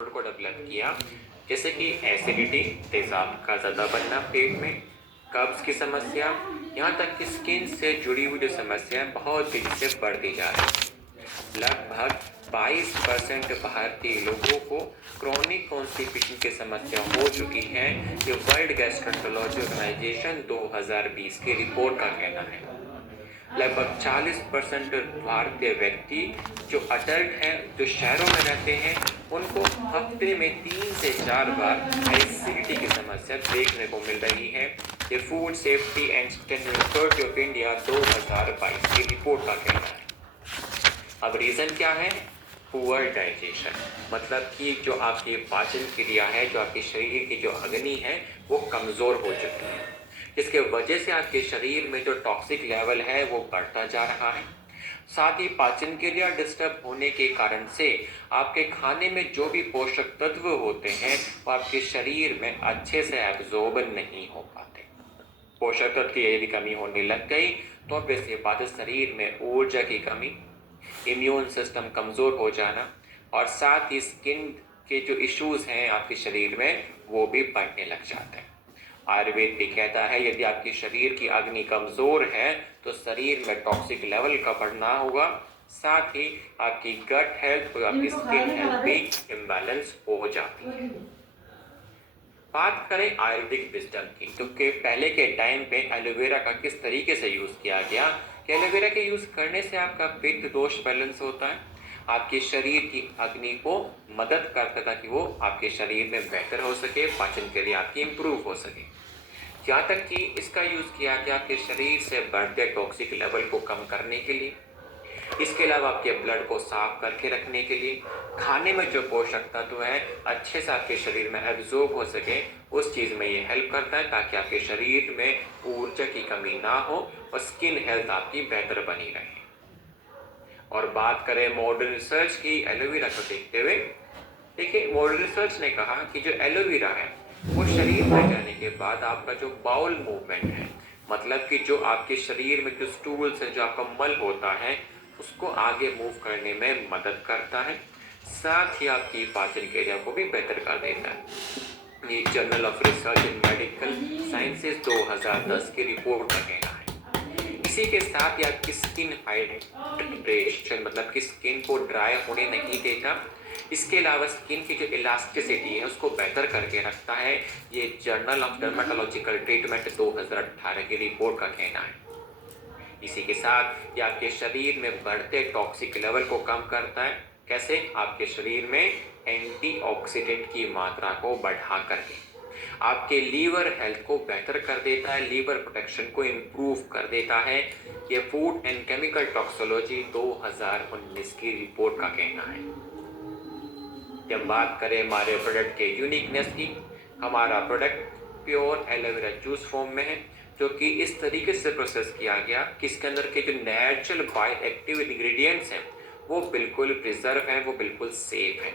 को डेवलप किया, जैसे कि एसिडिटी, तेजाब का ज़्यादा बनना पेट में, कब्ज की समस्या, यहाँ तक कि स्किन से जुड़ी हुई जो समस्या बहुत तेजी से बढ़ती जा रही है। लगभग 22% भारतीय लोगों को क्रॉनिक कॉन्स्टिपेशन की समस्या हो चुकी है। ये वर्ल्ड गैस्ट्रोएंटरोलॉजी ऑर्गेनाइजेशन 2020 की रिपोर्ट का कहना है। लगभग 40% भारतीय व्यक्ति जो अडल्ट हैं, जो शहरों में रहते हैं, उनको हफ्ते में 3 से 4 बार एसिडिटी की समस्या देखने को मिल रही है। ये food safety and standard authority of India 2022 की रिपोर्ट का कहना है। अब रीजन क्या है? पुअर डाइजेशन, मतलब कि जो आपकी पाचन क्रिया है, जो आपके शरीर की जो अग्नि है, वो कमजोर हो चुकी है। इसके वजह से आपके शरीर में जो टॉक्सिक लेवल है वो बढ़ता जा रहा है। साथ ही पाचन क्रिया डिस्टर्ब होने के कारण से आपके खाने में जो भी पोषक तत्व होते हैं वो आपके शरीर में अच्छे से एब्जॉर्ब नहीं हो पाते। पोषक तत्व की यदि कमी होने लग गई तो ऑब्वियसली बात है, शरीर में ऊर्जा की कमी, इम्यून सिस्टम कमजोर हो जाना और साथ ही स्किन के जो इश्यूज हैं आपके शरीर में वो भी बढ़ने लग जाते हैं। आयुर्वेद भी कहता है यदि आपके शरीर की अग्नि कमजोर है तो शरीर में टॉक्सिक लेवल का बढ़ना होगा, साथ ही आपकी गट हेल्थ और आपकी स्किन हेल्थ भी इम्बैलेंस हो जाती है। बात करें आयुर्वेदिक विजडम की, क्योंकि पहले के टाइम पे एलोवेरा का किस तरीके से यूज किया गया कि एलोवेरा के यूज करने से आपका पित्त दोष बैलेंस होता है, आपके शरीर की अग्नि को मदद करता है ताकि वो आपके शरीर में बेहतर हो सके, पाचन क्रिया आपकी इंप्रूव हो सके। यहाँ तक कि इसका यूज किया गया आपके शरीर से बढ़ते टॉक्सिक लेवल को कम करने के लिए, इसके अलावा आपके ब्लड को साफ करके रखने के लिए, खाने में जो पोषक तत्व है अच्छे से आपके शरीर में एब्जॉर्ब हो सके, उस चीज में ये हेल्प करता है ताकि आपके शरीर में ऊर्जा की कमी ना हो और स्किन हेल्थ आपकी बेहतर बनी रहे। और बात करें मॉडर्न रिसर्च की एलोवेरा को देखते हुए, देखिए मॉडर्न रिसर्च ने कहा कि जो एलोवेरा है वो शरीर में जाने के बाद आपका जो बाउल मूवमेंट है, मतलब कि जो आपके शरीर में जो स्टूल्स है, जो आपका मल होता है, उसको आगे मूव करने में मदद करता है, साथ ही आपकी पाचन क्रिया को भी बेहतर कर देता है। ये journal of research in medical sciences 2010 की रिपोर्ट का कहना है। इसी के साथ ही आपकी स्किन हाइड्रेशन, मतलब कि स्किन को ड्राई होने नहीं देता, इसके अलावा स्किन की जो इलास्टिसिटी है उसको बेहतर करके रखता है। ये जर्नल ऑफ डर्मेटोलॉजिकल ट्रीटमेंट 2018 की रिपोर्ट का कहना है। इसी के साथ ये आपके शरीर में बढ़ते टॉक्सिक लेवल को कम करता है। कैसे? आपके शरीर में एंटीऑक्सीडेंट की मात्रा को बढ़ा करके आपके लीवर हेल्थ को बेहतर कर देता है, लीवर प्रोटेक्शन को इंप्रूव कर देता है। ये फूड एंड केमिकल टॉक्सोलॉजी 2019 की रिपोर्ट का कहना है। जब बात करें हमारे प्रोडक्ट के यूनिकनेस की, हमारा product pure aloe vera juice form में है, जो कि इस तरीके से प्रोसेस किया गया कि इसके अंदर के जो नेचुरल बायो एक्टिव इंग्रेडिएंट्स हैं वो बिल्कुल प्रिजर्व हैं, वो बिल्कुल सेफ हैं।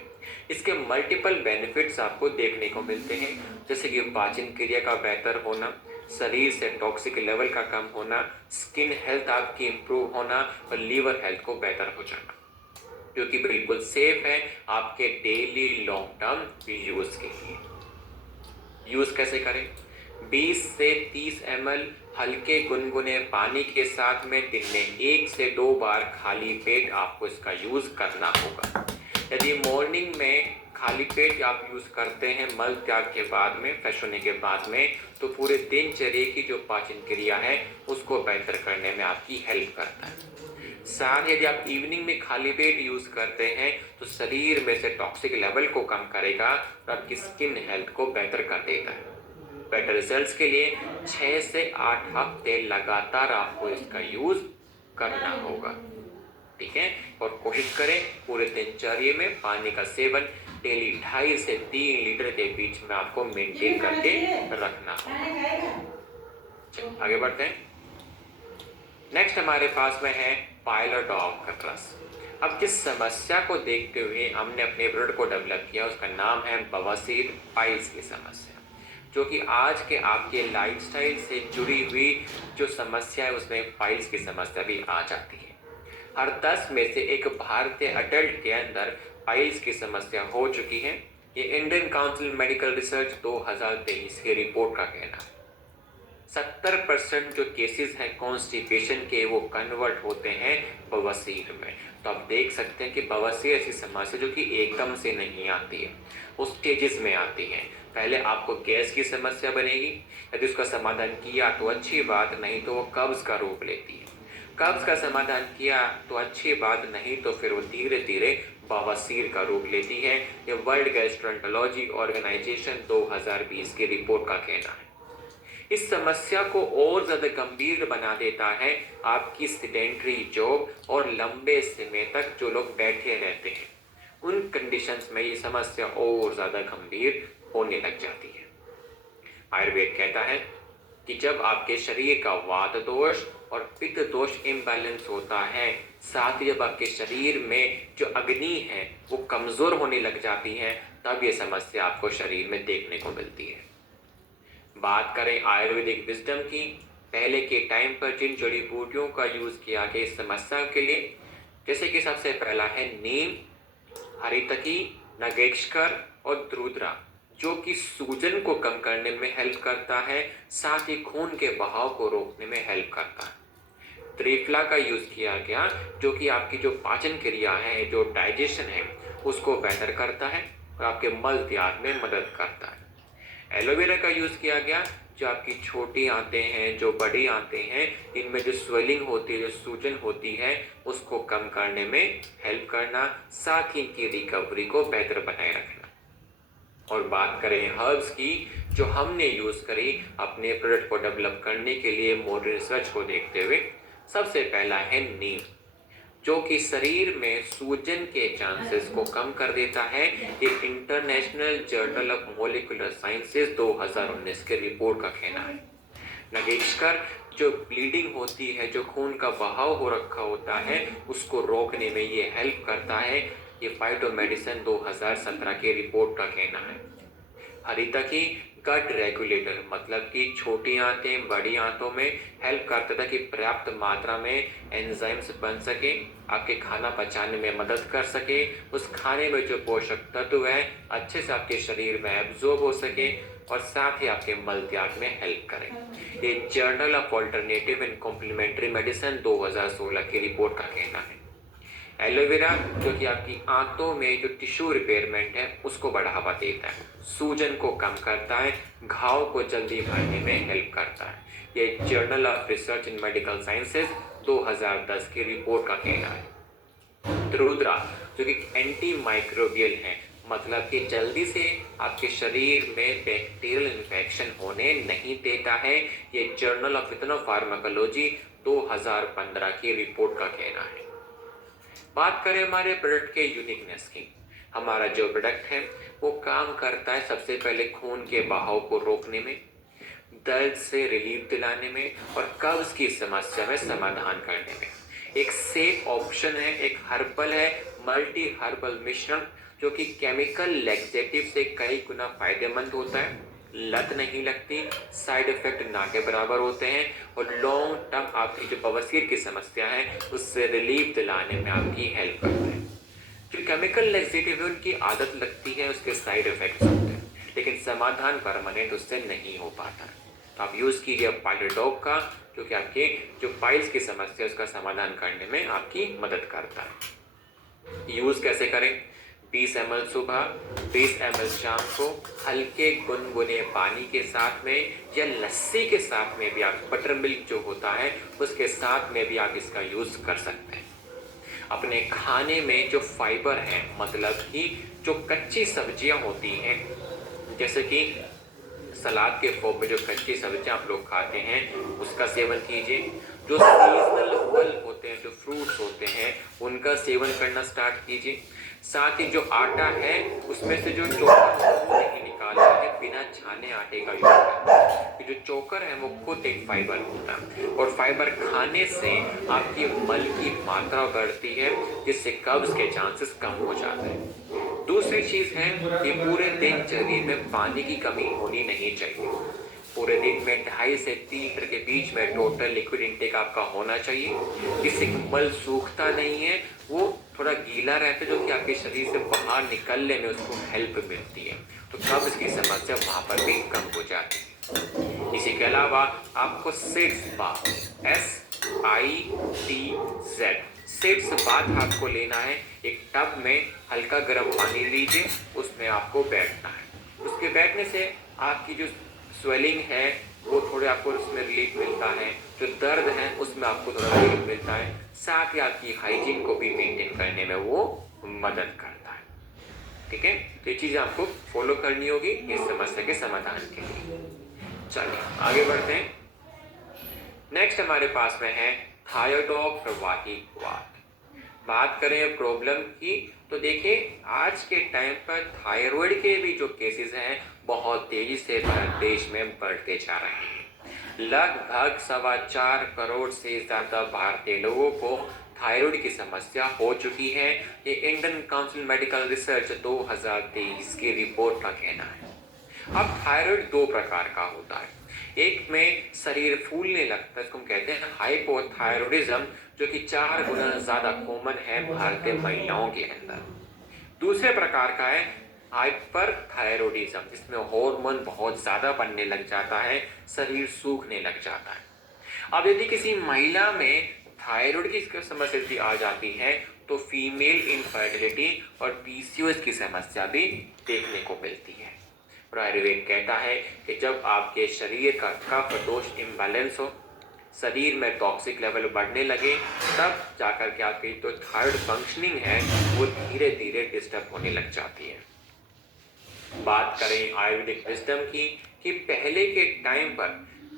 इसके मल्टीपल बेनिफिट्स आपको देखने को मिलते हैं, जैसे कि पाचन क्रिया का बेहतर होना, शरीर से टॉक्सिक लेवल का कम होना, स्किन हेल्थ आपकी इंप्रूव होना और लीवर हेल्थ को बेहतर हो जाना, जो कि बिल्कुल सेफ है आपके डेली लॉन्ग टर्म यूज के लिए। यूज कैसे करें? 20 से 30 ml हल्के गुनगुने पानी के साथ में दिन में 1 से 2 बार खाली पेट आपको इसका यूज करना होगा। यदि मॉर्निंग में खाली पेट आप यूज करते हैं मल त्याग के बाद में, फ्रेश होने के बाद में, तो पूरे दिनचर्या की जो पाचन क्रिया है उसको बेहतर करने में आपकी हेल्प करता है। साथ यदि आप इवनिंग में खाली पेट यूज करते हैं तो शरीर में से टॉक्सिक लेवल को कम करेगा और आपकी स्किन हेल्थ को बेहतर कर देता है। बेटर रिजल्ट्स के लिए 6 से 8 हफ्ते लगातार आपको इसका यूज करना होगा, ठीक है? और कोशिश करें पूरे दिनचर्या में पानी का सेवन डेली 2.5 से 3 लीटर के बीच में आपको मेंटेन करके रखना होगा। आगे बढ़ते हैं। नेक्स्ट हमारे पास में है पाइलोडॉग का रस। अब जिस समस्या को देखते हुए हमने अपने प्रोडक्ट को डेवलप किया उसका नाम है बवासीर, पाइल्स की समस्या, जो कि आज के आपके लाइफस्टाइल से जुड़ी हुई जो समस्या है उसमें पाइल्स की समस्या भी आ जाती है। हर 10 में से एक भारतीय अडल्ट के अंदर पाइल्स की समस्या हो चुकी है। ये इंडियन काउंसिल मेडिकल रिसर्च 2023 की रिपोर्ट का कहना है। 70% जो केसेस हैं कॉन्स्टिपेशन के वो कन्वर्ट होते हैं बवासीर में। तो आप देख सकते हैं कि बवासीर ऐसी समस्या जो कि एकदम से नहीं आती है, वो स्टेजेस में आती है। पहले आपको गैस की समस्या बनेगी, यदि उसका समाधान किया तो अच्छी बात, नहीं तो वो कब्ज का रूप लेती है। कब्ज का समाधान किया तो अच्छी बात, नहीं तो फिर वो धीरे धीरे बवासीर का रूप लेती है। ये वर्ल्ड गैस्ट्रोएंटरोलॉजी ऑर्गेनाइजेशन 2020 की रिपोर्ट का कहना है। इस समस्या को और ज्यादा गंभीर बना देता है आपकी सिडेंटरी जॉब और लंबे समय तक जो लोग बैठे रहते हैं, उन कंडीशंस में ये समस्या और ज्यादा गंभीर होने लग जाती है। आयुर्वेद कहता है कि जब आपके शरीर का वात दोष और पित्त दोष इम्बैलेंस होता है, साथ ही जब आपके शरीर में जो अग्नि है वो कमजोर होने लग जाती है, तब ये समस्या आपको शरीर में देखने को मिलती है। बात करें आयुर्वेदिक विजडम की, पहले के टाइम पर जिन जड़ी बूटियों का यूज किया गया इस समस्या के लिए, जैसे कि सबसे पहला है नीम, हरितकी, नगेक्षकर और द्रुद्रा, जो कि सूजन को कम करने में हेल्प करता है, साथ ही खून के बहाव को रोकने में हेल्प करता है। त्रिफला का यूज किया गया, जो कि आपकी जो पाचन क्रिया है, जो डाइजेशन है, उसको बेहतर करता है और आपके मल त्याग में मदद करता है। एलोवेरा का यूज किया गया, जो आपकी छोटी आंतें हैं, जो बड़ी आंतें हैं, इनमें जो स्वेलिंग होती है, जो सूजन होती है, उसको कम करने में हेल्प करना, साथ ही इनकी रिकवरी को बेहतर बनाए रखना। और बात करें हर्ब्स की, जो हमने यूज करी अपने प्रोडक्ट को डेवलप करने के लिए मॉडर्न रिसर्च को देखते हुए, सबसे पहला है नीम, जो कि शरीर में सूजन के चांसेस को कम कर देता है। ये international journal of molecular sciences 2019 के रिपोर्ट का कहना है। नगेक्षकर, जो ब्लीडिंग होती है, जो खून का बहाव हो रखा होता है, उसको रोकने में ये हेल्प करता है। ये फाइटोमेडिसिन 2017 की रिपोर्ट का कहना है। हरितकी गट रेगुलेटर, मतलब कि छोटी आंतें बड़ी आंतों में हेल्प करता था कि पर्याप्त मात्रा में एंजाइम्स बन सके, आपके खाना पचाने में मदद कर सके, उस खाने में जो पोषक तत्व है अच्छे से आपके शरीर में एब्जॉर्ब हो सके और साथ ही आपके मल त्याग में हेल्प करें। ये journal of alternative and complementary medicine 2016 की रिपोर्ट का कहना है। एलोवेरा, जो कि आपकी आंतों में जो टिश्यू रिपेयरमेंट है उसको बढ़ावा देता है, सूजन को कम करता है, घाव को जल्दी भरने में हेल्प करता है। ये journal of research in medical sciences 2010 की रिपोर्ट का कहना है। द्रुद्रा, जो कि एंटी माइक्रोबियल है, मतलब कि जल्दी से आपके शरीर में बैक्टीरियल इन्फेक्शन होने नहीं देता है। ये जर्नल ऑफ इथनोफार्माकोलॉजी 2015 की रिपोर्ट का कहना है। बात करें हमारे प्रोडक्ट के यूनिकनेस की, हमारा जो प्रोडक्ट है वो काम करता है सबसे पहले खून के बहाव को रोकने में, दर्द से रिलीफ दिलाने में और कब्ज की समस्या में समाधान करने में। एक सेफ ऑप्शन है, एक हर्बल है, मल्टी हर्बल मिश्रण, जो कि केमिकल लैक्सेटिव से कई गुना फायदेमंद होता है, लत नहीं लगती, साइड इफेक्ट ना के बराबर होते हैं और लॉन्ग टर्म आपकी जो बवासीर की समस्या है उससे रिलीफ दिलाने में आपकी हेल्प करते हैं। जो केमिकल लैक्सेटिव है उनकी आदत लगती है, उसके साइड इफेक्ट्स होते हैं, लेकिन समाधान परमानेंट उससे नहीं हो पाता है। तो आप यूज कीजिए पाइलोडॉग का, जो कि आपके जो पाइल्स की समस्या है उसका समाधान करने में आपकी मदद करता है। यूज कैसे करें? 20 ml सुबह, 20 ml शाम को, हल्के गुनगुने पानी के साथ में या लस्सी के साथ में भी, आप बटर मिल्क जो होता है उसके साथ में भी आप इसका यूज कर सकते हैं। अपने खाने में जो फाइबर है, मतलब कि जो कच्ची सब्जियां होती हैं, जैसे कि सलाद के फॉर्म में जो कच्ची सब्जियां आप लोग खाते हैं उसका सेवन कीजिए। जो सीजनल फल होते हैं, जो फ्रूट्स होते हैं, उनका सेवन करना स्टार्ट कीजिए। साथ ही जो आटा है उसमें से जो चोकर नहीं निकालना है, बिना छाने आटे का यूज करना है। जो चोकर है वो खुद एक फाइबर होता है और फाइबर खाने से आपकी मल की मात्रा बढ़ती है, जिससे कब्ज के चांसेस कम हो जाते हैं। दूसरी चीज है कि पूरे दिन शरीर में पानी की कमी होनी नहीं चाहिए। पूरे दिन में 2.5 से 3 लीटर के बीच में टोटल लिक्विड इंटेक आपका होना चाहिए। इससे मल सूखता नहीं है, वो थोड़ा गीला रहता है, जो कि आपके शरीर से बाहर निकलने में उसको हेल्प मिलती है। तो कब्ज की समस्या वहाँ पर भी कम हो जाती है। इसी के अलावा आपको seeds bath, SITZ seeds bath आपको लेना है। एक टब में हल्का गर्म पानी लीजिए, उसमें आपको बैठना है। उसके बैठने से आपकी जो स्वेलिंग है वो थोड़े आपको उसमें रिलीफ मिलता है, जो दर्द है उसमें आपको थोड़ा रिलीफ मिलता है, साथ ही आपकी हाइजीन को भी मेंटेन करने में वो मदद करता है। ठीक है, तो ये चीज़ आपको फॉलो करनी होगी इस समस्या के समाधान के लिए। चलिए आगे बढ़ते हैं। नेक्स्ट हमारे पास में है थायरॉइड प्रवाही वात। बात करें प्रॉब्लम की, तो देखिए आज के टाइम पर थायराइड के भी जो केसेस हैं बहुत तेजी से भारत देश में बढ़ते जा रहे हैं। लगभग 4.25 करोड़ से ज़्यादा भारतीय लोगों को थायराइड की समस्या हो चुकी है। ये इंडियन काउंसिल मेडिकल रिसर्च 2023 की रिपोर्ट का कहना है। अब थायराइड दो प्रकार का होता है। एक में शरीर फूलने लगता है, इसको हम कहते हैं हाइपोथायरॉयडिज्म, जो कि 4 गुना ज्यादा कॉमन है भारतीय महिलाओं के अंदर। दूसरे प्रकार का है हाइपरथायरॉयडिज्म, जिसमें हार्मोन बहुत ज्यादा बनने लग जाता है, शरीर सूखने लग जाता है। अब यदि किसी महिला में थायराइड की समस्या आ जाती है तो फीमेल इनफर्टिलिटी और पीसीओएस की समस्या भी देखने को मिलती है। और आयुर्वेद कहता है कि जब आपके शरीर का कफ दोष इम्बैलेंस हो, शरीर में टॉक्सिक लेवल बढ़ने लगे, तब जाकर के आपकी जो थायराइड फंक्शनिंग है वो धीरे धीरे डिस्टर्ब होने लग जाती है। बात करें आयुर्वेदिक विजडम की, कि पहले के टाइम पर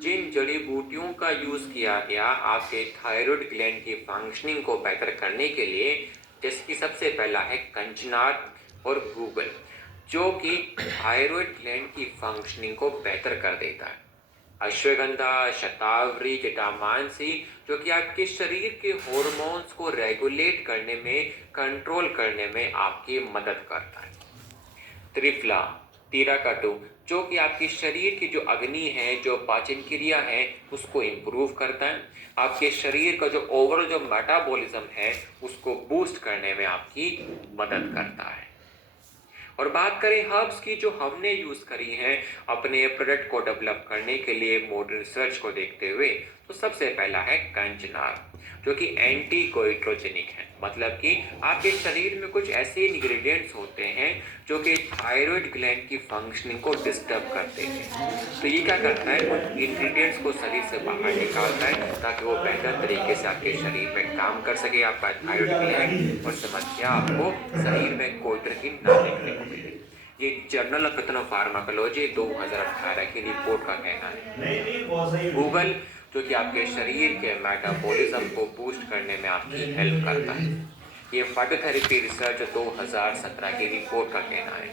जिन जड़ी बूटियों का यूज किया गया आपके थायराइड ग्लैंड की फंक्शनिंग को बेहतर करने के लिए, जिसकी सबसे पहला है कंचनार और गूगल, जो कि थायराइड ग्लैंड की फंक्शनिंग को बेहतर कर देता है। अश्वगंधा, शतावरी, जटामांसी, जो कि आपके शरीर के हॉर्मोन्स को रेगुलेट करने में, कंट्रोल करने में आपकी मदद करता है। त्रिफला, तीराकाटू, जो कि आपके शरीर की जो अग्नि है, जो पाचन क्रिया है, उसको इम्प्रूव करता है। आपके शरीर का जो ओवरऑल जो मेटाबॉलिज्म है उसको बूस्ट करने में आपकी मदद करता है। और बात करें हर्ब्स की, जो हमने यूज करी है अपने प्रोडक्ट को डेवलप करने के लिए मॉडर्न रिसर्च को देखते हुए, तो सबसे पहला है कंचनार, जो कि एंटी गोइट्रोजेनिक है। मतलब कि आपके शरीर में कुछ ऐसे इंग्रेडिएंट्स होते हैं जो कि थायराइड ग्लैंड की फंक्शनिंग को डिस्टर्ब करते हैं। तो ये क्या करता है, उन इंग्रेडिएंट्स को शरीर से बाहर निकालता है ताकि वो बेहतर तरीके से आपके शरीर में काम कर सके, आपका थायराइड ग्लैंड, और समस्या आपको शरीर में कोई तरह की ना देखने को मिले। ये जर्नल ऑफ फार्माकोलॉजी 2018 की रिपोर्ट का कहना है। गूगल, जो कि आपके शरीर के मेटाबॉलिज्म को बूस्ट करने में आपकी हेल्प करता है। ये फाइटोथेरेपी रिसर्च 2017 की रिपोर्ट का कहना है।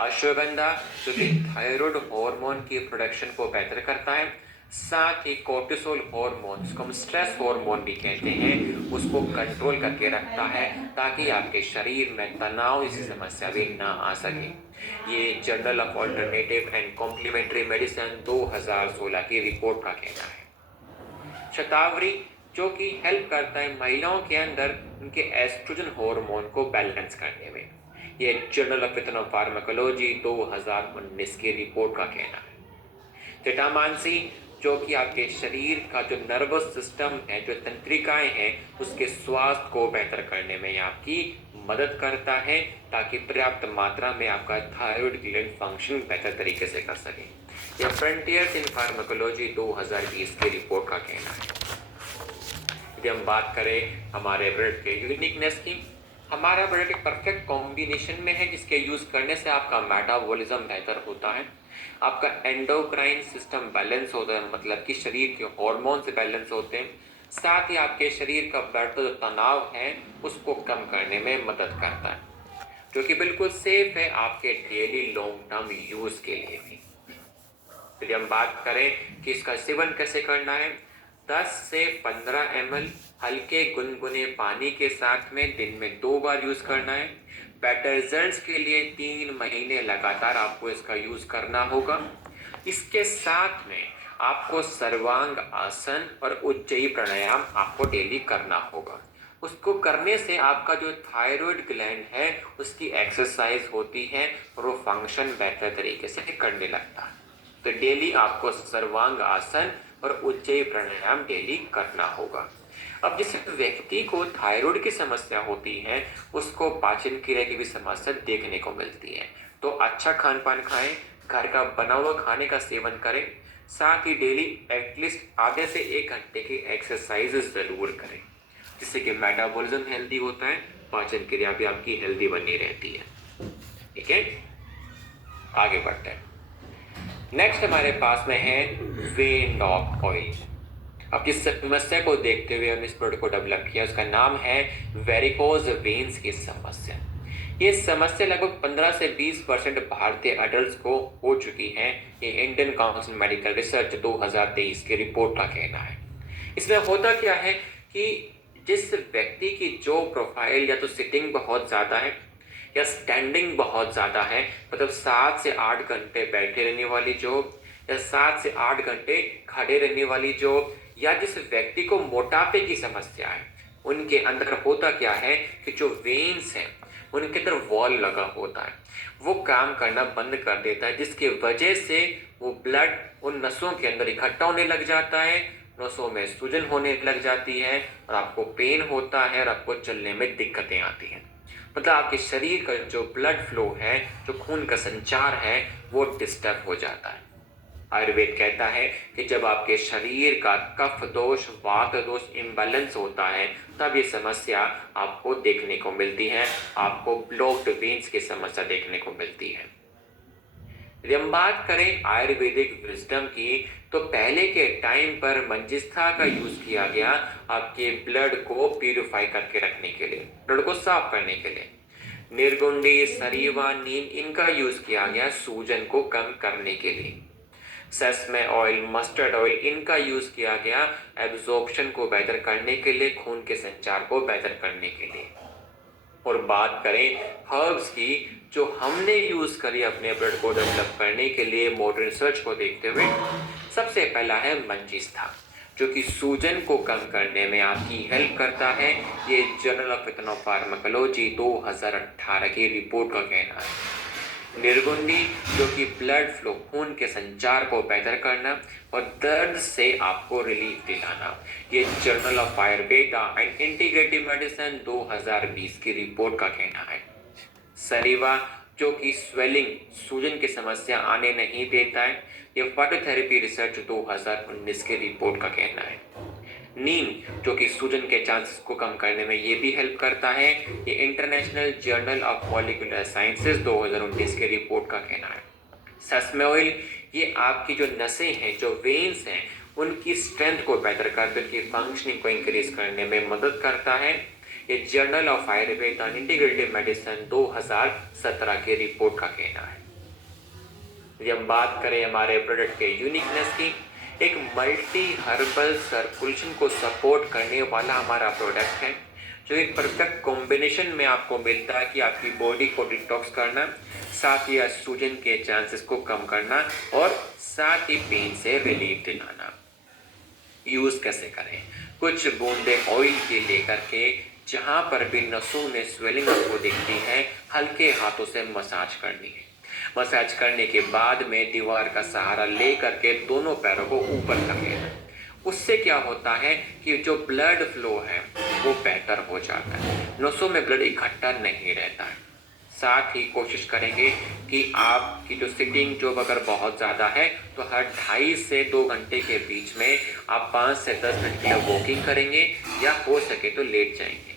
अश्वगंधा, जो कि थायराइड हार्मोन की प्रोडक्शन को बेहतर करता है, साथ ही कोर्टिसोल हार्मोन, जिसको हम स्ट्रेस हार्मोन भी कहते हैं, उसको कंट्रोल करके रखता है ताकि आपके शरीर में तनाव जैसी समस्या भी ना आ सके। ये journal of alternative and complementary medicine 2016 की रिपोर्ट का कहना है। शतावरी, जो कि हेल्प करता है महिलाओं के अंदर उनके एस्ट्रोजन हार्मोन को बैलेंस करने में। ये जर्नल ऑफ फार्माकोलॉजी 2019 की रिपोर्ट का कहना है। जटामांसी, जो कि आपके शरीर का जो नर्वस सिस्टम है, जो तंत्रिकाएं हैं, उसके स्वास्थ्य को बेहतर करने में आपकी मदद करता है ताकि पर्याप्त मात्रा में आपका थायराइड ग्लैंड फंक्शन बेहतर तरीके से कर सके। यह फ्रंटियर्स इन फार्माकोलॉजी 2020 की रिपोर्ट का कहना है। यदि हम बात करें हमारे प्रोडक्ट के यूनिकनेस की, हमारा प्रोडक्ट एक परफेक्ट कॉम्बिनेशन में है जिसके यूज करने से आपका मेटाबॉलिज्म बेहतर होता है, आपका एंडोक्राइन सिस्टम बैलेंस होता है, मतलब कि शरीर के हार्मोन से बैलेंस होते हैं, साथ ही आपके शरीर का बढ़ता जो तनाव है उसको कम करने में मदद करता है, जो कि बिल्कुल सेफ है आपके डेली लॉन्ग टर्म यूज के लिए भी। यदि हम बात करें कि इसका सेवन कैसे करना है, 10 से 15 ml हल्के गुनगुने पानी के साथ में दिन में 2 बार यूज करना है। बेटर रिजल्ट्स के लिए 3 महीने लगातार आपको इसका यूज करना होगा। इसके साथ में आपको सर्वांग आसन और उज्जयी प्राणायाम आपको डेली करना होगा। उसको करने से आपका जो थायराइड ग्लैंड है उसकी एक्सरसाइज होती है और वो फंक्शन बेहतर तरीके से करने लगता है। तो डेली आपको सर्वांग आसन और उज्जयी प्राणायाम डेली करना होगा। अब जिस व्यक्ति को थायराइड की समस्या होती है उसको पाचन क्रिया की भी समस्या देखने को मिलती है। तो अच्छा खान पान खाएं, घर का बना हुआ खाने का सेवन करें, साथ ही डेली एटलीस्ट आधे से 1 घंटे की एक्सरसाइज जरूर करें, जिससे कि मेटाबॉलिज्म हेल्दी होता है, पाचन क्रिया भी आपकी हेल्दी बनी रहती है। ठीक है, आगे बढ़ते हैं। नेक्स्ट हमारे पास में है वेन डॉग ऑयल। अब जिस समस्या को देखते हुए हमने इस प्रोडक्ट को डेवलप किया उसका नाम है वेरिकोज वेन्स की समस्या। ये समस्या लगभग 15 से 20% भारतीय अडल्ट को हो चुकी है। ये इंडियन काउंसिल मेडिकल रिसर्च 2023 की रिपोर्ट का कहना है। इसमें होता क्या है कि जिस व्यक्ति की जो प्रोफाइल या तो सिटिंग बहुत ज़्यादा है या स्टैंडिंग बहुत ज़्यादा है, मतलब 7 से 8 घंटे बैठे रहने वाली जॉब या 7 से 8 घंटे खड़े रहने वाली जॉब, या जिस व्यक्ति को मोटापे की समस्या है, उनके अंदर होता क्या है कि जो वेन्स हैं उनके अंदर वॉल लगा होता है, वो काम करना बंद कर देता है, जिसकी वजह से वो ब्लड उन नसों के अंदर इकट्ठा होने लग जाता है, नसों में सूजन होने लग जाती है और आपको पेन होता है और आपको चलने में दिक्कतें आती हैं। मतलब आपके शरीर का जो ब्लड फ्लो है, जो खून का संचार है, वो डिस्टर्ब हो जाता है। आयुर्वेद कहता है कि जब आपके शरीर का कफ दोष वात दोष इम्बैलेंस होता है तब ये समस्या आपको देखने को मिलती है, आपको ब्लॉक्ड वेन्स की समस्या देखने को मिलती है। यदि हम बात करें आयुर्वेदिक विजडम की, तो पहले के टाइम पर मंजिष्ठा का यूज किया गया आपके ब्लड को प्यूरिफाई करके रखने के लिए, ब्लड को साफ करने के लिए। निर्गुंडी, सरीवा, नीम, इनका यूज किया गया सूजन को कम करने के लिए। सेसमे ऑयल, मस्टर्ड ऑयल, इनका यूज किया गया एब्जॉर्प्शन को बेहतर करने के लिए, खून के संचार को बेहतर करने के लिए। और बात करें हर्ब्स की, जो हमने यूज करी अपने ब्लड को डेवलप करने के लिए मॉडर्न रिसर्च को देखते हुए, सबसे पहला है मंजिष्ठा, जो कि सूजन को कम करने में आपकी हेल्प करता है। ये जर्नल ऑफ इथनोफार्माकोलॉजी 2018 की रिपोर्ट का कहना है। निर्गुंडी, जो कि ब्लड फ्लो, खून के संचार को बेहतर करना और दर्द से आपको रिलीफ दिलाना, ये journal of Ayurveda and integrative medicine 2020 की रिपोर्ट का कहना है। सरीवा, जो कि स्वेलिंग, सूजन की समस्या आने नहीं देता है, ये फोटोथेरेपी रिसर्च 2019 की रिपोर्ट का कहना है। नीम, जो कि सूजन के चांसेस को कम करने में ये भी हेल्प करता है, ये international journal of molecular sciences 2019 के रिपोर्ट का कहना है। सेसमे ऑयल, ये आपकी जो नसें हैं, जो वेन्स हैं, उनकी स्ट्रेंथ को बेहतर करके उनकी फंक्शनिंग को इंक्रीज करने में मदद करता है। ये journal of Ayurveda and integrative medicine 2017 के रिपोर्ट का कहना है। यदि हम बात करें हमारे प्रोडक्ट के यूनिकनेस की, एक मल्टी हर्बल सर्कुलेशन को सपोर्ट करने वाला हमारा प्रोडक्ट है, जो एक परफेक्ट कॉम्बिनेशन में आपको मिलता है कि आपकी बॉडी को डिटॉक्स करना, साथ ही सूजन के चांसेस को कम करना और साथ ही पेन से रिलीफ दिलाना। यूज कैसे करें? कुछ बूंदे ऑयल के लेकर के जहां पर भी नसों में स्वेलिंग आपको दिखती है, हल्के हाथों से मसाज करनी है। मसाज करने के बाद में दीवार का सहारा ले करके दोनों पैरों को ऊपर कर लेना। उससे क्या होता है कि जो ब्लड फ्लो है वो बेहतर हो जाता है, नसों में ब्लड इकट्ठा नहीं रहता है। साथ ही कोशिश करेंगे कि आपकी जो सिटिंग जॉब अगर बहुत ज़्यादा है तो हर 2.5 से 2 घंटे के बीच में आप 5 से 10 मिनट के लिए वॉकिंग करेंगे या हो सके तो लेट जाएंगे।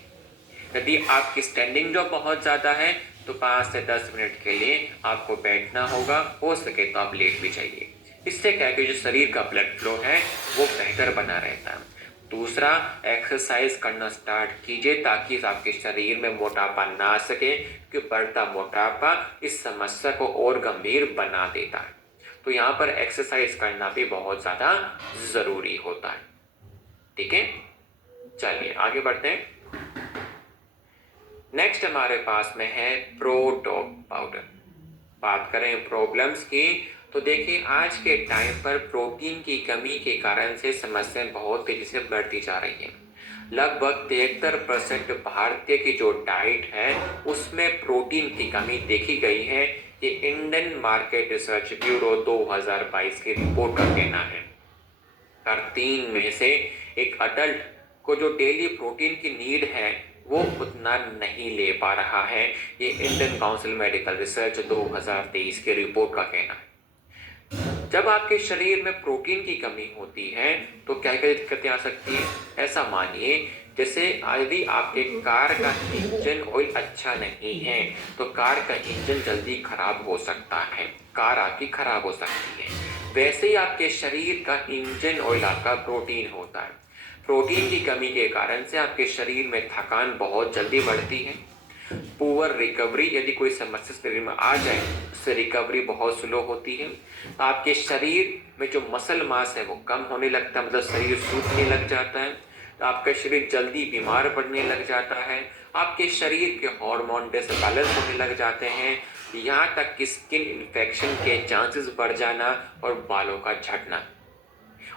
यदि आपकी स्टैंडिंग जॉब बहुत ज़्यादा है तो 5 से 10 मिनट के लिए आपको बैठना होगा, हो सके तो आप लेट भी जाइए। इससे क्या है कि जो शरीर का ब्लड फ्लो है वो बेहतर बना रहता है। दूसरा, एक्सरसाइज करना स्टार्ट कीजिए ताकि आपके शरीर में मोटापा ना आ सके, क्योंकि बढ़ता मोटापा इस समस्या को और गंभीर बना देता है। तो यहाँ पर एक्सरसाइज करना भी बहुत ज़्यादा ज़रूरी होता है। ठीक है, चलिए आगे बढ़ते हैं। नेक्स्ट हमारे पास में है प्रो डॉग पाउडर। बात करें प्रॉब्लम्स की, तो देखिए आज के टाइम पर प्रोटीन की कमी के कारण से समस्याएं बहुत तेजी से बढ़ती जा रही हैं। लगभग 73% भारतीय की जो डाइट है उसमें प्रोटीन की कमी देखी गई है। ये इंडियन मार्केट रिसर्च ब्यूरो 2022 की रिपोर्ट का कहना है। हर 3 में से एक अडल्ट को जो डेली प्रोटीन की नीड है वो उतना नहीं ले पा रहा है। ये इंडियन काउंसिल मेडिकल रिसर्च 2023 की रिपोर्ट का कहना है। जब आपके शरीर में प्रोटीन की कमी होती है तो क्या क्या दिक्कतें आ सकती हैं? ऐसा मानिए जैसे यदि आपके कार का इंजन ऑयल अच्छा नहीं है तो कार का इंजन जल्दी खराब हो सकता है, कार आपकी खराब हो सकती है। वैसे ही आपके शरीर का इंजन ऑयल आपका प्रोटीन होता है। प्रोटीन की कमी के कारण से आपके शरीर में थकान बहुत जल्दी बढ़ती है। पुअर रिकवरी, यदि कोई समस्या शरीर में आ जाए उससे रिकवरी बहुत स्लो होती है। आपके शरीर में जो मसल मास है वो कम होने लगता है, मतलब शरीर सूखने लग जाता है। आपका शरीर जल्दी बीमार पड़ने लग जाता है। आपके शरीर के हार्मोन डिसबैलेंस होने लग जाते हैं। यहाँ तक कि स्किन इन्फेक्शन के चांसेस बढ़ जाना और बालों का झड़ना।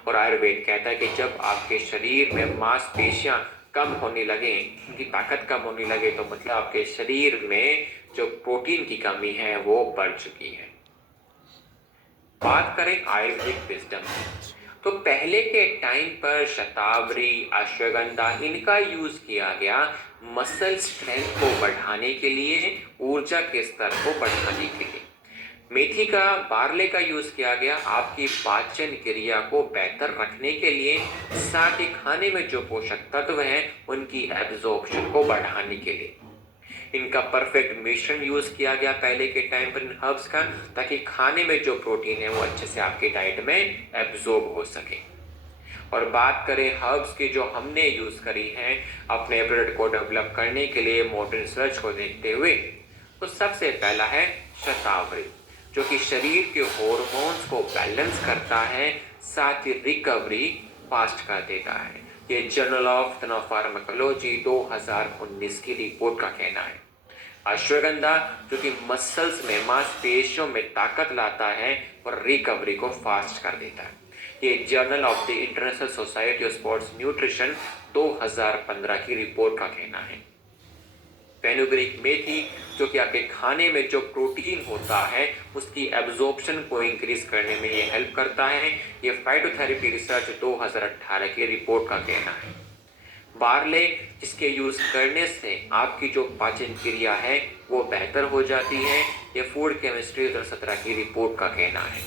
और आयुर्वेद कहता है कि जब आपके शरीर में मांसपेशियां कम होने लगे, उनकी ताकत कम होने लगे, तो मतलब आपके शरीर में जो प्रोटीन की कमी है वो बढ़ चुकी है। बात करें आयुर्वेदिक विजडम की, तो पहले के टाइम पर शतावरी, अश्वगंधा इनका यूज किया गया मसल स्ट्रेंथ को बढ़ाने के लिए, ऊर्जा के स्तर को बढ़ाने के लिए। मेथी का, बार्ले का यूज किया गया आपकी पाचन क्रिया को बेहतर रखने के लिए, साथ ही खाने में जो पोषक तत्व हैं उनकी एब्जॉर्प्शन को बढ़ाने के लिए। इनका परफेक्ट मिश्रण यूज किया गया पहले के टाइम पर इन हर्ब्स का, ताकि खाने में जो प्रोटीन है वो अच्छे से आपके डाइट में एब्जॉर्ब हो सके। और बात करें हर्ब्स की जो हमने यूज करी हैं अपने प्रोडक्ट को डेवलप करने के लिए मॉडर्न रिसर्च को देखते हुए, तो सबसे पहला है शतावरी, जो कि शरीर के हॉर्मोन्स को बैलेंस करता है, साथ ही रिकवरी फास्ट कर देता है। ये जर्नल ऑफ फार्माकोलॉजी 2019 की रिपोर्ट का कहना है। अश्वगंधा, जो कि मसल्स में, मांसपेशियों में ताकत लाता है और रिकवरी को फास्ट कर देता है। ये journal of the international society of sports nutrition 2015 की रिपोर्ट का कहना है। फेनुग्रीक मेथी, जो कि आपके खाने में जो प्रोटीन होता है उसकी एब्जॉर्प्शन को इंक्रीज करने में ये हेल्प करता है। ये फाइटोथेरेपी रिसर्च 2018 की रिपोर्ट का कहना है। बार्ले, जिसके यूज करने से आपकी जो पाचन क्रिया है वो बेहतर हो जाती है। ये फूड केमिस्ट्री 2017 की रिपोर्ट का कहना है।